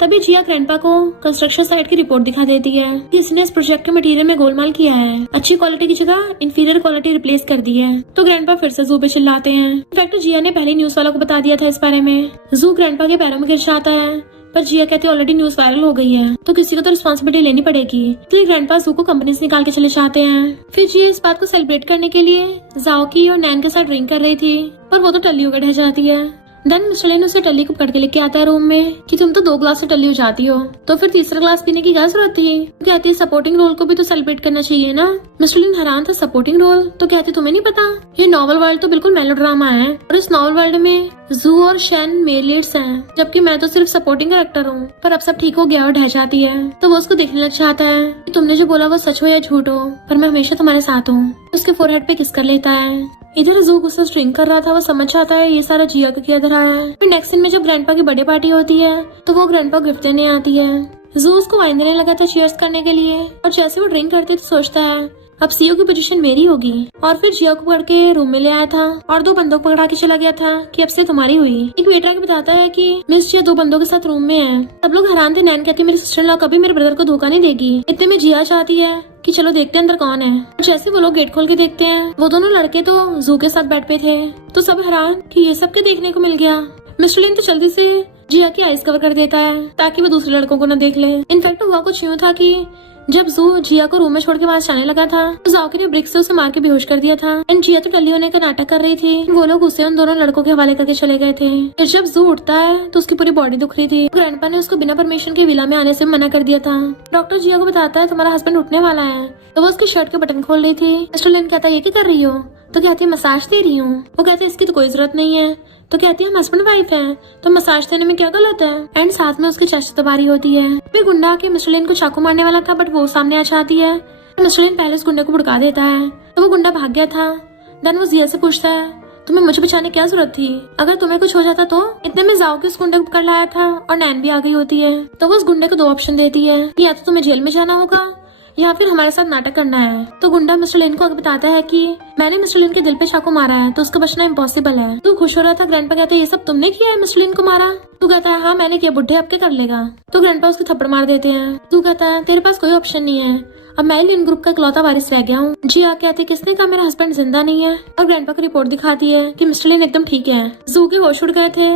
तभी जिया ग्रैंडपा को कंस्ट्रक्शन साइट की रिपोर्ट दिखा देती है कि इसने इस प्रोजेक्ट के मटेरियल में गोलमाल किया है, अच्छी क्वालिटी की जगह इंफीरियर क्वालिटी रिप्लेस कर दी है। तो ग्रैंडपा फिर से जू पे चिल्लाते हैं। इनफैक्ट जिया ने पहले न्यूज वालों को बता दिया था इस बारे में। जू ग्रैंडपा के पैरों में गिर जाता है पर जिया कहती है ऑलरेडी न्यूज वायरल हो गई है तो किसी को तो रिस्पॉन्सिबिलिटी लेनी पड़ेगी। इसलिए ग्रैंडपा जू को कंपनी से निकाल के चले जाते हैं। फिर जिया इस बात को सेलिब्रेट करने के लिए जाओकी और नैन के साथ ड्रिंक कर रही थी, पर वो तो टल्ली होकर ढह जाती है। देन मिस्टर लिन उसे टल्ली को पकड़ के लेके आता है रूम में कि तुम तो 2 ग्लास से टल्ली हो जाती हो, तो फिर तीसरा ग्लास पीने की क्या जरूरत थी। तो कहती है सपोर्टिंग रोल को भी तो सेलिब्रेट करना चाहिए ना। मिस्टर लिन हैरान था, सपोर्टिंग रोल? तो कहती तुम्हें नहीं पता, ये नॉवल वर्ल्ड तो बिल्कुल मेलोड्रामा है और इस नॉवल वर्ल्ड में जू और शैन मेल लीड्स हैं, जबकि मैं तो सिर्फ सपोर्टिंग कैरेक्टर हूँ। पर अब सब ठीक हो गया और ढह जाती है तो वो उसको देखने लग जाता है कि तुमने जो बोला वो सच हो या झूठ हो, पर मैं हमेशा तुम्हारे साथ हूँ। उसके फोरहेड पे किस कर लेता है। इधर जू गुस्सा ड्रिंक कर रहा था, वो समझ जाता है ये सारा जिया का किया धरा है। फिर नेक्स्ट सीन में जब ग्रैंडपा की बर्थडे पार्टी होती है तो वो ग्रैंडपा गिफ्ट देने आती है। जू उसको वाइन देने लगा था चीयर्स करने के लिए, और जैसे वो ड्रिंक करती तो सोचता है अब सीईओ की पोजीशन मेरी होगी, और फिर जिया को पकड़ के रूम में ले आया था और 2 बंदों को पकड़ा के चला गया था कि अब से तुम्हारी हुई। एक वेटर आके बताता है कि मिस जिया 2 बंदों के साथ रूम में है। सब लोग हैरान थे। नैन कहती मेरी सिस्टर लॉ कभी मेरे ब्रदर को धोखा नहीं देगी। इतने में जिया चाहती है कि चलो देखते हैं अंदर कौन है। जैसे वो लोग गेट खोल के देखते हैं वो दोनों लड़के तो जू के साथ बैठ पे थे, तो सब हैरान कि ये सब के देखने को मिल गया। मिस्टर लिन तो जल्दी से जिया की आईज कवर कर देता है ताकि वो दूसरे लड़कों को न देख ले। इनफैक्ट हुआ कुछ यूँ था कि जब जू जिया को रूम में छोड़ के वहाँ जाने लगा था तो जाओकी ने ब्रिक्स से उसे मार के बेहोश कर दिया था। एंड जिया तो टल्ली होने का नाटक कर रही थी। वो लोग उसे उन दोनों लड़कों के हवाले करके चले गए थे। फिर जब जू उठता है तो उसकी पूरी बॉडी दुख रही थी। ग्रैंडपा ने उसको बिना परमिशन के विला में आने से मना कर दिया था। डॉक्टर जिया को बताता है तुम्हारा हस्बैंड उठने वाला है, तो वो उसकी शर्ट के बटन खोल रही थी। मिस्टर लिन कहता है ये क्या कर रही हो, तो कहती है मसाज दे रही हूँ। वो कहती है इसकी तो कोई जरूरत नहीं है, तो कहती है हम हस्बैंड वाइफ है तो मसाज देने में क्या गलत है। एंड साथ में उसकी चेस्ट दबारी होती है। फिर गुंडा आके मिस्टर लिन को चाकू मारने वाला था, बट वो सामने आ जाती है। मिस्टर लिन पहले उस गुंडे को भड़का देता है तो वो गुंडा भाग गया था। देन वो जिया से पूछता है तुम्हें मुझे बचाने की क्या जरूरत थी, अगर तुम्हें कुछ हो जाता तो। इतने में जाओ के उस गुंडे को पकड़ लाया था और नैन भी आ गई होती है। तो वो उस गुंडे को 2 ऑप्शन देती है कि या तो तुम्हें जेल में जाना होगा या फिर हमारे साथ नाटक करना है। तो गुंडा मिस्टर लिन को बताता है कि मैंने मिस्टर लिन के दिल पे चाकू मारा है तो उसका बचना इम्पॉसिबल है। तू खुश हो रहा था। ग्रैंडपा कहते हैं ये सब तुमने किया है, मिस्टर लिन को मारा? तू कहता है हाँ मैंने किया, बुढ़े अब क्या कर लेगा। तो ग्रैंडपा उसको थप्पड़ मार देते हैं। तू कहता है तेरे पास कोई ऑप्शन नहीं है, अब मैं लिन ग्रुप का इकलौता वारिस रह गया हूँ। जी आके आती किसने कहा मेरा हस्बैंड जिंदा नहीं है, और ग्रैंडपा को रिपोर्ट दिखाती है कि मिस्टर लिन एकदम ठीक है। जू के होश उड़ गए थे।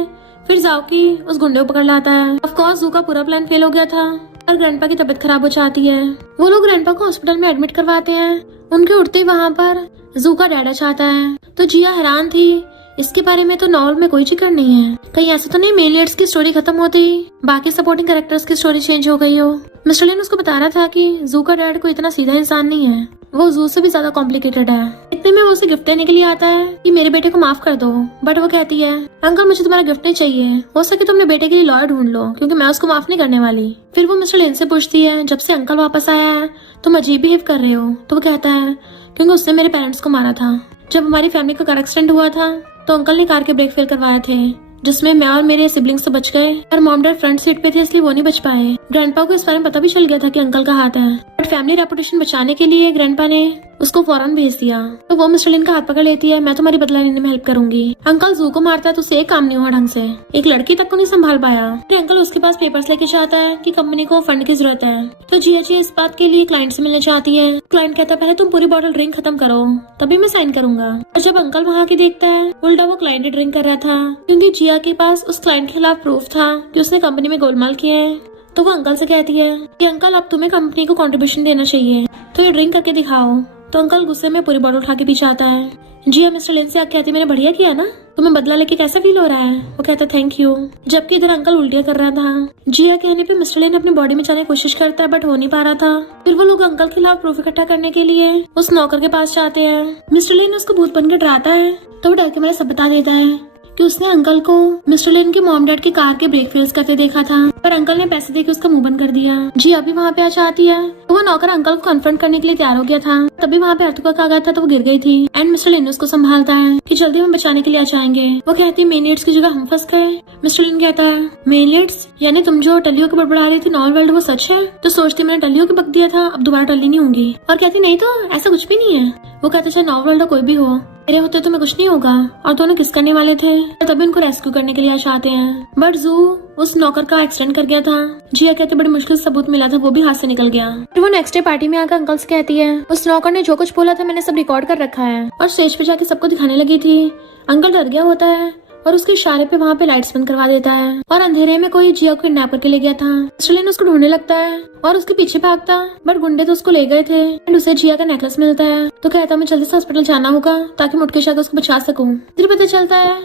फिर जाओकी उस गुंडे को पकड़ लाता है। ऑफ कोर्स जू का पूरा प्लान फेल हो गया था और ग्रैंडपा की तबीयत खराब हो जाती है। वो लोग ग्रैंडपा को हॉस्पिटल में एडमिट करवाते हैं। उनके उठते ही वहाँ पर जू का डैड आ जाता है। तो जिया हैरान थी, इसके बारे में तो नॉवल में कोई जिक्र नहीं है, कहीं ऐसा तो नहीं मेल लीड्स की स्टोरी खत्म होते ही बाकी सपोर्टिंग कैरेक्टर्स की स्टोरी चेंज हो गई हो। मिस्टर लिन उसको बता रहा था कि जू का डैड कोई इतना सीधा इंसान नहीं है, वो जू से भी ज्यादा कॉम्प्लिकेटेड है। इतने में वो उसे गिफ्ट देने के लिए आता है कि मेरे बेटे को माफ कर दो, बट वो कहती है अंकल मुझे तुम्हारा गिफ्ट नहीं चाहिए, हो सके तो अपने बेटे के लिए लॉयर ढूंढ लो क्योंकि मैं उसको माफ नहीं करने वाली। फिर वो मिस्टर लिन से पूछती है जब से अंकल वापस आया है तुम अजीब बिहेव कर रहे हो। तो वो कहता है क्योंकि उसने मेरे पेरेंट्स को मारा था। जब हमारी फैमिली का कार एक्सीडेंट हुआ था तो अंकल ने कार के ब्रेक फेल करवाए थे, जिसमें मैं और मेरे सिबलिंग्स तो बच गए और मॉम डैड फ्रंट सीट पे थे इसलिए वो नहीं बच पाए। ग्रैंडपा को इस बारे में पता भी चल गया था कि अंकल का हाथ है, बट फैमिली रेपुटेशन बचाने के लिए ग्रैंडपा ने उसको फौरन भेज दिया। तो वो मिस्टर लिन का हाथ पकड़ लेती है, मैं तुम्हारी बदला लेने में हेल्प करूंगी। अंकल जू को मारता है तो उसे एक काम नहीं हुआ ढंग से, एक लड़की तक को नहीं संभाल पाया। फिर अंकल उसके पास पेपर्स लेके जाता है कि कंपनी को फंड की जरूरत है। तो जिया इस बात के लिए क्लाइंट से मिलने चाहती है। क्लाइंट कहता है पहले तुम पूरी बॉटल ड्रिंक खत्म करो तभी मैं साइन करूंगा। और जब अंकल वहाँ की देखता है उल्टा वो क्लाइंट ड्रिंक कर रहा था क्योंकि जिया के पास उस क्लाइंट के खिलाफ प्रूफ था कि उसने कंपनी में गोलमाल किया है। तो वो अंकल से कहती है कि अंकल अब तुम्हें कंपनी को कंट्रीब्यूशन देना चाहिए तो ये ड्रिंक करके दिखाओ। तो अंकल गुस्से में पूरी बॉटल उठा के पीछे आता है। जिया मिस्टर लिन से आके कहती मैंने बढ़िया किया ना, तुम्हें बदला लेके कैसा फील हो रहा है। वो कहता थैंक यू, जबकि इधर अंकल उल्टियां कर रहा था। जिया कहने पे मिस्टर लिन अपनी बॉडी में जाने की कोशिश करता है बट हो नहीं पा रहा था। फिर वो लोग अंकल के खिलाफ प्रूफ इकट्ठा करने के लिए उस नौकर के पास जाते हैं। मिस्टर लिन उसको भूत बनकर डराता है तो वो डर के मेरे सब बता देता है कि उसने अंकल को मिस्टर लिन के मॉम डैड की कार के ब्रेक फेल्स करते देखा था, पर अंकल ने पैसे देके उसका मुंह बंद कर दिया। जी अभी वहाँ पे आ जाती है तो वो नौकर अंकल को कन्फ्रंट करने के लिए तैयार हो गया था। तभी वहाँ पे अर्थक्वेक आ गया था तो वो गिर गई थी। एंड मिस्टर लिन उसको संभालता है कि जल्दी हम बचाने के लिए आ जाएंगे। वो कहती है मेन लीड्स की जगह हम फंस गए। मिस्टर लिन कहता है मेन लीड्स यानी तुम जो टल्लियों के बड़बड़ा रही थी नॉवल वर्ल्ड वो सच है। तो सोचती मैंने टल्लियों के बक दिया था अब दोबारा टल्ली नहीं होंगी। और कहती नहीं तो ऐसा कुछ भी नहीं है। वो कहते चाहे नॉवल वर्ल्ड कोई भी हो मेरे होते तो मैं कुछ नहीं होगा। और दोनों किस करने वाले थे तो तभी उनको रेस्क्यू करने के लिए आ जाते हैं। बट जू उस नौकर का एक्सीडेंट कर गया था। जिया कहते बड़ी मुश्किल सबूत मिला था वो भी हाथ से निकल गया। फिर वो नेक्स्ट डे पार्टी में आकर अंकल से कहती है उस नौकर ने जो कुछ बोला था मैंने सब रिकॉर्ड कर रखा है और स्टेज पे जाके सबको दिखाने लगी थी। अंकल डर गया होता है और उसके इशारे पे वहाँ पे लाइट्स बंद करवा देता है और अंधेरे में कोई जिया को किडनैप करके ले गया था। मिस्टर लिन उसको ढूंढने लगता है और उसके पीछे भागता, बट गुंडे तो उसको ले गए थे। एंड उसे जिया का नेकलेस मिलता है तो कहता मैं जल्दी से हॉस्पिटल जाना होगा ताकि मुटके शाकर उसको बचा सकूं। फिर पता चलता है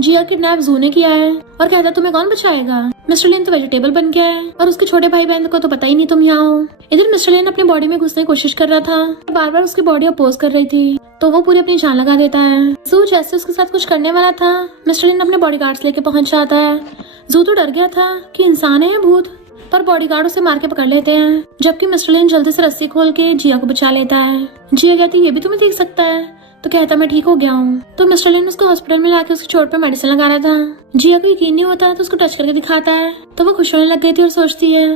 जिया किडनैप जू ने किया है और कहता तुम्हें कौन बचाएगा। मिस्टर लिन तो वेजिटेबल बन गया है और उसके छोटे भाई बहन को तो पता ही नहीं तुम यहाँ हो। इधर मिस्टर लिन अपनी बॉडी में घुसने की कोशिश कर रहा था, बार बार उसकी बॉडी अपोज कर रही थी तो वो पूरी अपनी जान लगा देता है। जू जैसे उसके साथ कुछ करने वाला था, मिस्टर लिन अपने बॉडीगार्ड्स लेके पहुंच जाता है। जू तो डर गया था कि इंसान है या भूत, पर बॉडीगार्ड उसे मार के पकड़ लेते हैं, जबकि मिस्टर लिन जल्दी से रस्सी खोल के जिया को बचा लेता है। जिया कहती ये भी तुम्हें देख सकता है तो कहता मैं ठीक हो गया हूँ। तो मिस्टर लिन उसको हॉस्पिटल में लाके उसकी चोट पे मेडिसिन लगा रहा था। जिया को यकीन नहीं होता तो उसको टच करके दिखाता है तो वो खुश होने लग गई थी और सोचती है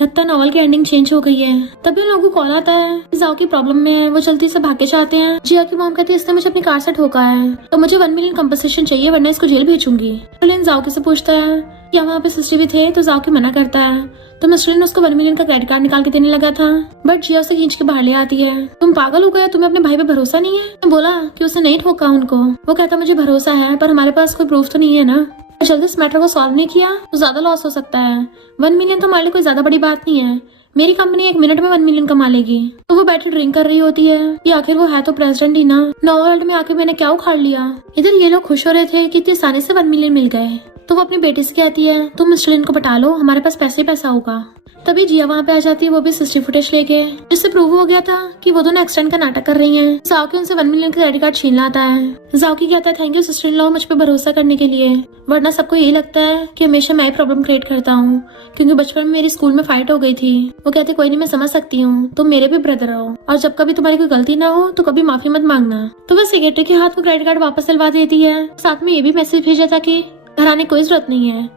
लगता है नॉवल की एंडिंग चेंज हो गई है। तभी उन लोगों को कॉल आता है जाओ की प्रॉब्लम में है, वो जल्दी से भाग के चाहते हैं। जिया की मॉम कहती है इसने मुझे अपनी कार से ठोका है तो मुझे 1 मिलियन कंपनसेशन चाहिए वरना इसको जेल भेजूंगी। मिस्टर लिन जाओकी से पूछता है क्या वहाँ पे सीसीटीवी थे तो जाओकी मना करता है तो मिस्टर लिन उसको 1 मिलियन का क्रेडिट कार्ड निकाल के देने लगा था, बट जिया उसे खींच के बाहर ले आती है। तुम पागल हो गए, तुम्हें अपने भाई पे भरोसा नहीं है। मैं बोला कि उसे नहीं ठोका उनको। वो कहता मुझे भरोसा है पर हमारे पास कोई प्रूफ तो नहीं है ना, जल्दी इस मैटर को सॉल्व नहीं किया तो ज्यादा लॉस हो सकता है। 1 मिलियन तो हमारे लिए कोई ज्यादा बड़ी बात नहीं है, मेरी कंपनी 1 मिनट में 1 मिलियन कमा लेगी। तो वो बैठी ड्रिंक कर रही होती है कि आखिर वो है तो प्रेसिडेंट ही ना, नॉ वर्ल्ड में आके मैंने क्या उखाड़ लिया। इधर ये लोग खुश हो रहे थे कि इतनी आसानी से 1 मिलियन मिल गए तो वो अपनी बेटी से कहती है तुम मिस्टर लिन को पटा लो, हमारे पास पैसे ही पैसा होगा। तभी जिया वहाँ पे आ जाती है, वो भी सीसीटीवी फुटेज लेके, जिससे प्रूव हो गया था कि वो दोनों एक्सटेंड का नाटक कर रही हैं। जाओकी उनसे 1 मिलियन का क्रेडिट कार्ड छीन लाता है। जाओकी कहता है thank you sister in law मुझ पे भरोसा करने के लिए, वरना सबको यही लगता है कि हमेशा मैं प्रॉब्लम क्रिएट करता हूँ क्योंकि बचपन में मेरी स्कूल में फाइट हो गई थी। वो कहते कोई नहीं मैं समझ सकती हूँ, तुम मेरे भी ब्रदर हो और जब कभी तुम्हारी कोई गलती ना हो तो कभी माफी मत मांगना। तो वह सेक्रेटरी के हाथ में क्रेडिट कार्ड वापस दिलवा देती है, साथ में ये भी मैसेज भेजा था कि घर आने कोई जरूरत नहीं है।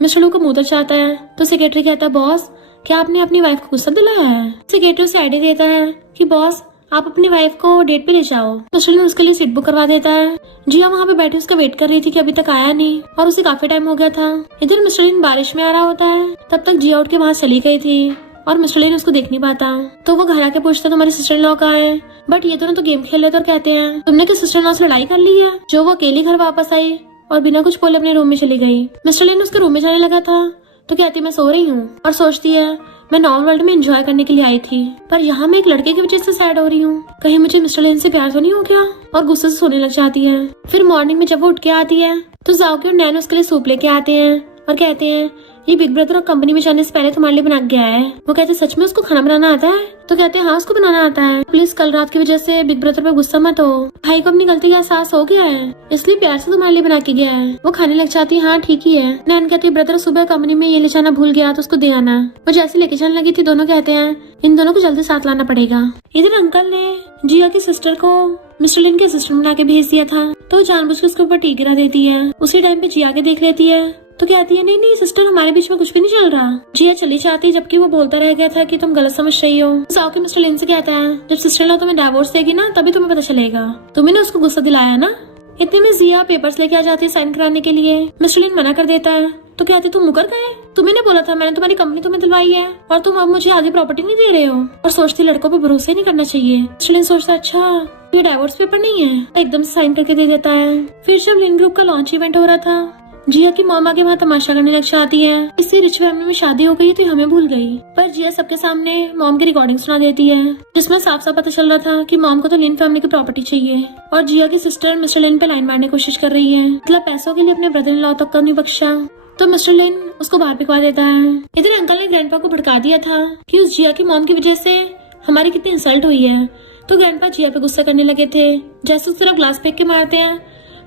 मिस्टर लू को मुंह तक चाहता है तो सेक्रेटरी कहता है बॉस क्या आपने अपनी वाइफ को गुस्सा दिलाया है। सेक्रेटरी उसे आइडिया देता है कि बॉस आप अपनी वाइफ को डेट पे ले जाओ। मिस्टर लिन उसके लिए सीट बुक करवा देता है। जिया वहाँ पे बैठी उसका वेट कर रही थी कि अभी तक आया नहीं और उसे काफी टाइम हो गया था। इधर मिस्टर लिन बारिश में आ रहा होता है, तब तक जिया उठ के वहाँ चली गई थी और मिस्टर लिन उसको देख नहीं पाता तो वो घर आके पूछता तुम्हारी सिस्टर इन लॉ कहाँ है, बट ये दोनों तो गेम खेल रहे थे और कहते हैं तुमने क्या सिस्टर इन लॉ से लड़ाई कर ली है, जो वो अकेली घर वापस आई और बिना कुछ बोले अपने रूम में चली गई। मिस्टर लिन उसके रूम में जाने लगा था तो कहती मैं सो रही हूँ और सोचती है मैं नॉर्मल वर्ल्ड में एंजॉय करने के लिए आई थी पर यहाँ मैं एक लड़के की वजह से सैड हो रही हूँ, कहीं मुझे मिस्टर लिन से प्यार तो नहीं हो गया, और गुस्से से सोने लग जाती है। फिर मॉर्निंग में जब वो उठ के आती है तो जाओकी और नैन उसके लिए सूप लेके आते हैं और कहते हैं ये बिग ब्रदर और कंपनी में जाने से पहले तुम्हारे लिए बना के गया है। वो कहते हैं सच में उसको खाना बनाना आता है तो कहते हैं हाँ उसको बनाना आता है, प्लीज कल रात की वजह से बिग ब्रदर पे गुस्सा मत हो, भाई को अपनी गलती का एहसास हो गया है इसलिए प्यार से तुम्हारे लिए बना के गया है। वो खाने लग जाती है हाँ ठीक ही है। नैन कहती है ब्रदर सुबह कंपनी में ये ले जाना भूल गया तो उसको दे आना। वो जैसे लेके जाने लगी थी दोनों कहते हैं इन दोनों को जल्दी साथ लाना पड़ेगा। इधर अंकल ने जिया की सिस्टर को मिस्टर लिन के असिस्टेंट बना के भेज दिया था तो जानबूझ के उसके ऊपर टी गिरा देती है। उसी टाइम पे जिया के देख लेती है तो कहती है नहीं नहीं सिस्टर हमारे बीच में कुछ भी नहीं चल रहा। जिया चली जाती जबकि वो बोलता रह गया था कि तुम गलत समझ रही हो। जाओकी मिस्टर लिन से कहता है जब सिस्टर इन लॉ तुम्हें डिवोर्स देगी ना तभी तुम्हें पता चलेगा, तुम्हें ना उसको गुस्सा दिलाया ना। इतने में जिया पेपर्स लेके आ जाती है साइन कराने के लिए। मिस्टर लिन मना कर देता है तो कहते तुम मुकर गए, तुम्हें ने बोला था मैंने तुम्हारी कंपनी तुम्हें दिलवाई है और तुम अब मुझे आधी प्रॉपर्टी नहीं दे रहे हो। और सोचती लड़कों पे भरोसा नहीं करना चाहिए। मिस्टर लिन सोचता अच्छा ये डिवोर्स पेपर नहीं है, एकदम से साइन करके दे देता है। फिर जब लिन ग्रुप का लॉन्च इवेंट हो रहा था जिया की मॉम आके वहाँ तमाशा करने लग जाती है, इससे रिच फैमिली में शादी हो गई तो हमें भूल गई। पर जिया सबके सामने मॉम की रिकॉर्डिंग सुना देती है जिसमें साफ साफ पता चल रहा था कि मॉम को तो लिन फैमिली की प्रॉपर्टी चाहिए और जिया की सिस्टर मिस्टर लिन पे लाइन मारने की कोशिश कर रही है, मतलब पैसों के लिए अपने ब्रदर इन लॉ तक का नहीं बख्शा। तो मिस्टर लिन उसको बाहर पिकवा देता है। इधर अंकल ने ग्रैंडपा को भड़का दिया था कि उस जिया की मॉम की वजह से हमारी कितनी इंसल्ट हुई है, तो ग्रैंडपा जिया पे गुस्सा करने लगे थे। जैसे उस तरफ ग्लास फेंक के मारते हैं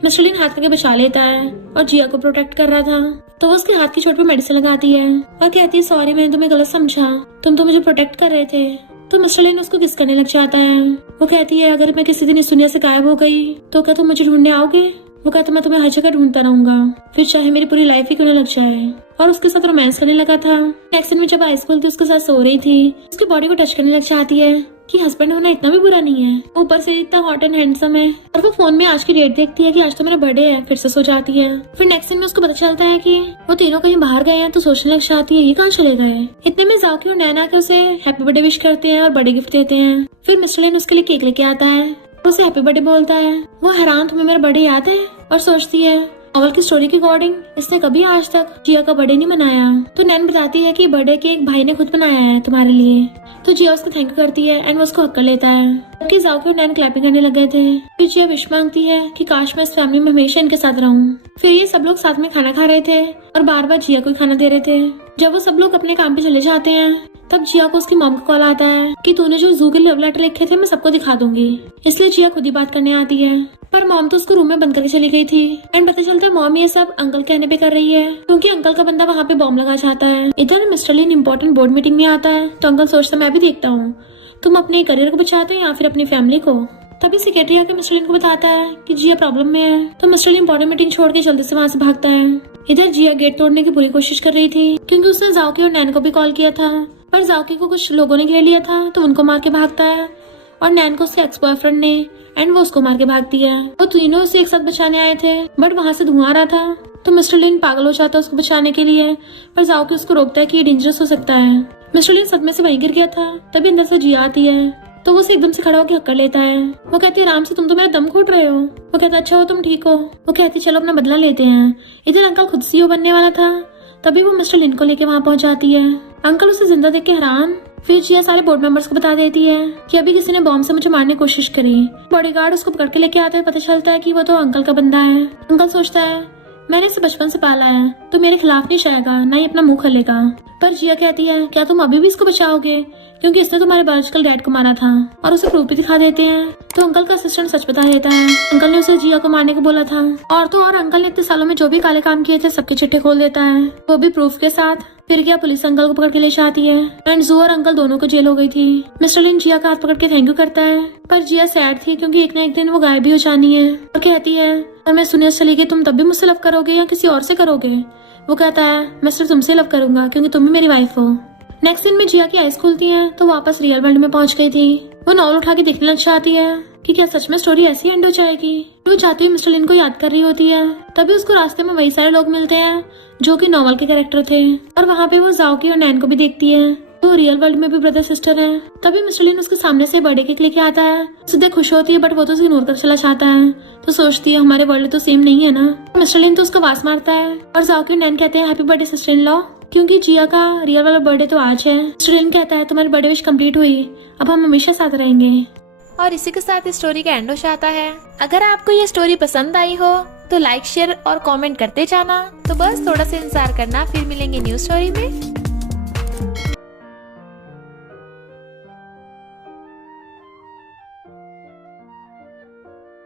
मिस्टर लिन हाथ करके बचा लेता है और जिया को प्रोटेक्ट कर रहा था तो वो उसके हाथ की चोट पे मेडिसिन लगाती है और कहती है सॉरी मैंने तुम्हें गलत समझा, तुम तो मुझे प्रोटेक्ट कर रहे थे। तो मिस्टर लिन उसको किस करने लग जाता है। वो कहती है अगर मैं किसी दिन इस दुनिया से गायब हो गई तो क्या तुम मुझे ढूंढने आओगे। वो कहता मैं तुम्हें हर जगह ढूंढता रहूंगा फिर चाहे मेरी पूरी लाइफ ही क्यों न लग जाए। और उसके साथ रोमांस करने लगा था। नेक्स्ट में जब आइस थी उसके साथ सो रही थी उसकी बॉडी को टच करने लग जाती है कि हस्बैंड होना इतना भी बुरा नहीं है, ऊपर से इतना हॉट एंड हैंडसम है। और वो फोन में आज की डेट देखती है कि आज तो मेरा बर्थडे है, फिर से सो जाती है। फिर नेक्स्ट सीन में उसको पता चलता है कि वो तीनों कहीं बाहर गए हैं तो सोचने लग जाती है ये कहाँ चले गए। इतने में जाकी और नैना आकर उसे हैप्पी बर्थडे विश करते हैं और बर्थडे गिफ्ट देते हैं। फिर मिस्टर लिन उसके लिए केक लेके आता है, उसे हैप्पी बर्थडे बोलता है। वो हैरान तुम्हें मेरा बर्थडे याद है और सोचती है नॉवल की स्टोरी के अकॉर्डिंग इसने कभी आज तक जिया का बर्थडे नहीं मनाया। तो नैन बताती है कि बर्थडे के एक भाई ने खुद बनाया है तुम्हारे लिए। तो जिया उसको थैंक यू करती है एंड वो उसको हक कर लेता है। जबकि जाओकी और नैन क्लैपिंग करने लग गए थे। फिर जिया विश मांगती है कि काश मैं इस फैमिली में हमेशा इनके साथ रहूं। फिर ये सब लोग साथ में खाना खा रहे थे और बार बार जिया को ही खाना दे रहे थे। जब वो सब लोग अपने काम पे चले जाते हैं तब जिया को उसकी मॉम का कॉल आता है कि तूने जो जू के लव लेटर लिखे थे मैं सबको दिखा दूंगी। इसलिए जिया खुद ही बात करने आती है, पर मॉम तो उसको रूम में बंद करके चली गई थी। एंड पता चलता है मॉम ये सब अंकल कहने पे कर रही है क्योंकि अंकल का बंदा वहाँ पे बॉम्ब लगा चाहता है। इधर मिस्टर लिन इम्पोर्टेंट बोर्ड मीटिंग में आता है तो अंकल सोचता मैं भी देखता हूँ तुम अपने करियर को बचाते हो या फिर अपनी फैमिली को। तभी सेक्रेटरी आके मिस्टर लिन को बताता है कि जिया प्रॉब्लम में है। तो मिस्टर लिन इम्पोर्टेंट मीटिंग छोड़ के जल्दी से वहाँ से भागता है। इधर जिया गेट तोड़ने की पूरी कोशिश कर रही थी क्योंकि उसने जाओकी और नैन को भी कॉल किया था, पर जाओकी को कुछ लोगों ने घेर लिया था तो उनको मार के भागता है और नैन को उसके एक्स बॉयफ्रेंड ने एंड वो उसको मार के भागती है। वो तीनों उसे एक साथ बचाने आए थे बट वहाँ से धुआं आ रहा था तो मिस्टर लिन पागल हो जाता है उसको बचाने के लिए, पर जाओकी उसको रोकता है कि ये डेंजरस हो सकता है। मिस्टर लिन सदमे से वहीं गिर गया था। तभी अंदर से जिया आती है तो वो उसे एकदम से खड़ा होकर हक कर लेता है। वो कहती है आराम से, तुम तो मेरा दम घोट रहे हो। वो कहता है अच्छा हो तुम ठीक हो। वो कहती चलो अपना बदला लेते हैं। इधर अंकल खुद सीईओ बनने वाला था तभी वो मिस्टर लिन को लेके वहाँ पहुँच जाती है। अंकल उसे जिंदा देख के हैरान। फिर जिया सारे बोर्ड मेंबर्स को बता देती है कि अभी किसी ने बॉम्ब से मुझे मारने की कोशिश करी। बॉडीगार्ड उसको पकड़ के लेके आते हैं। पता चलता है कि वो तो अंकल का बंदा है। अंकल सोचता है मैंने इसे बचपन से पाला है तो मेरे खिलाफ नहीं जाएगा, ना ही अपना मुंह खोलेगा। पर जिया कहती है क्या तुम अभी भी इसको बचाओगे क्योंकि इसने तुम्हारे बायोलॉजिकल डैड को मारा था, और उसे प्रूफ भी दिखा देते हैं। तो अंकल का असिस्टेंट सच बता देता है अंकल ने उसे जिया को मारने को बोला था। और तो और अंकल ने इतने सालों में जो भी काले काम किए थे सबके चिट्ठे खोल देता है, वो भी प्रूफ के साथ। फिर क्या पुलिस अंकल को पकड़ के ले जाती है एंड जू और अंकल दोनों को जेल हो गई थी। मिस्टर लिन जिया का हाथ पकड़ के थैंक यू करता है, पर जिया सैड थी क्योंकि एक न एक दिन वो गायब भी हो जानी है। और कहती है और मैं सुनिए चली गई तुम तब भी मुझसे लव करोगे या किसी और से करोगे। वो कहता है मैं सिर्फ तुमसे लव करूंगा क्योंकि तुम ही मेरी वाइफ हो। नेक्स्ट दिन में जिया की आईज खुलती है तो वापस रियल वर्ल्ड में पहुंच गई थी। वो नॉवल उठा के देखने लग जाती है कि क्या सच में स्टोरी ऐसी एंड हो जाएगी। वो जाते हुए मिस्टर लिन को याद कर रही होती है। तभी उसको रास्ते में वही सारे लोग मिलते हैं जो कि नॉवल के कैरेक्टर थे, और वहाँ पे वो जाओकी और नैन को भी देखती है। तो रियल वर्ल्ड में भी ब्रदर सिस्टर है। तभी मिस्टर लिन उसके सामने से बर्थडे केक लेके आता है। सीधे खुश होती है बट वो तो उसे इग्नोर कर चला जाता है। तो सोचती है हमारे वर्ल्ड तो सेम नहीं है ना। मिस्टर लिन तो उसका वास मारता है और जाओकी और नैन कहते हैं happy birthday sister in law, क्योंकि जिया का रियल वाला बर्थडे तो आज है। मिस्टर लिन कहता है तुम्हारी बर्थडे विश कंप्लीट हुई, अब हम हमेशा साथ रहेंगे। और इसी के साथ इस स्टोरी का एंड हो जाता है। अगर आपको ये स्टोरी पसंद आई हो तो लाइक शेयर और कमेंट करते जाना। तो बस थोड़ा सा इंतजार करना, फिर मिलेंगे न्यू स्टोरी में।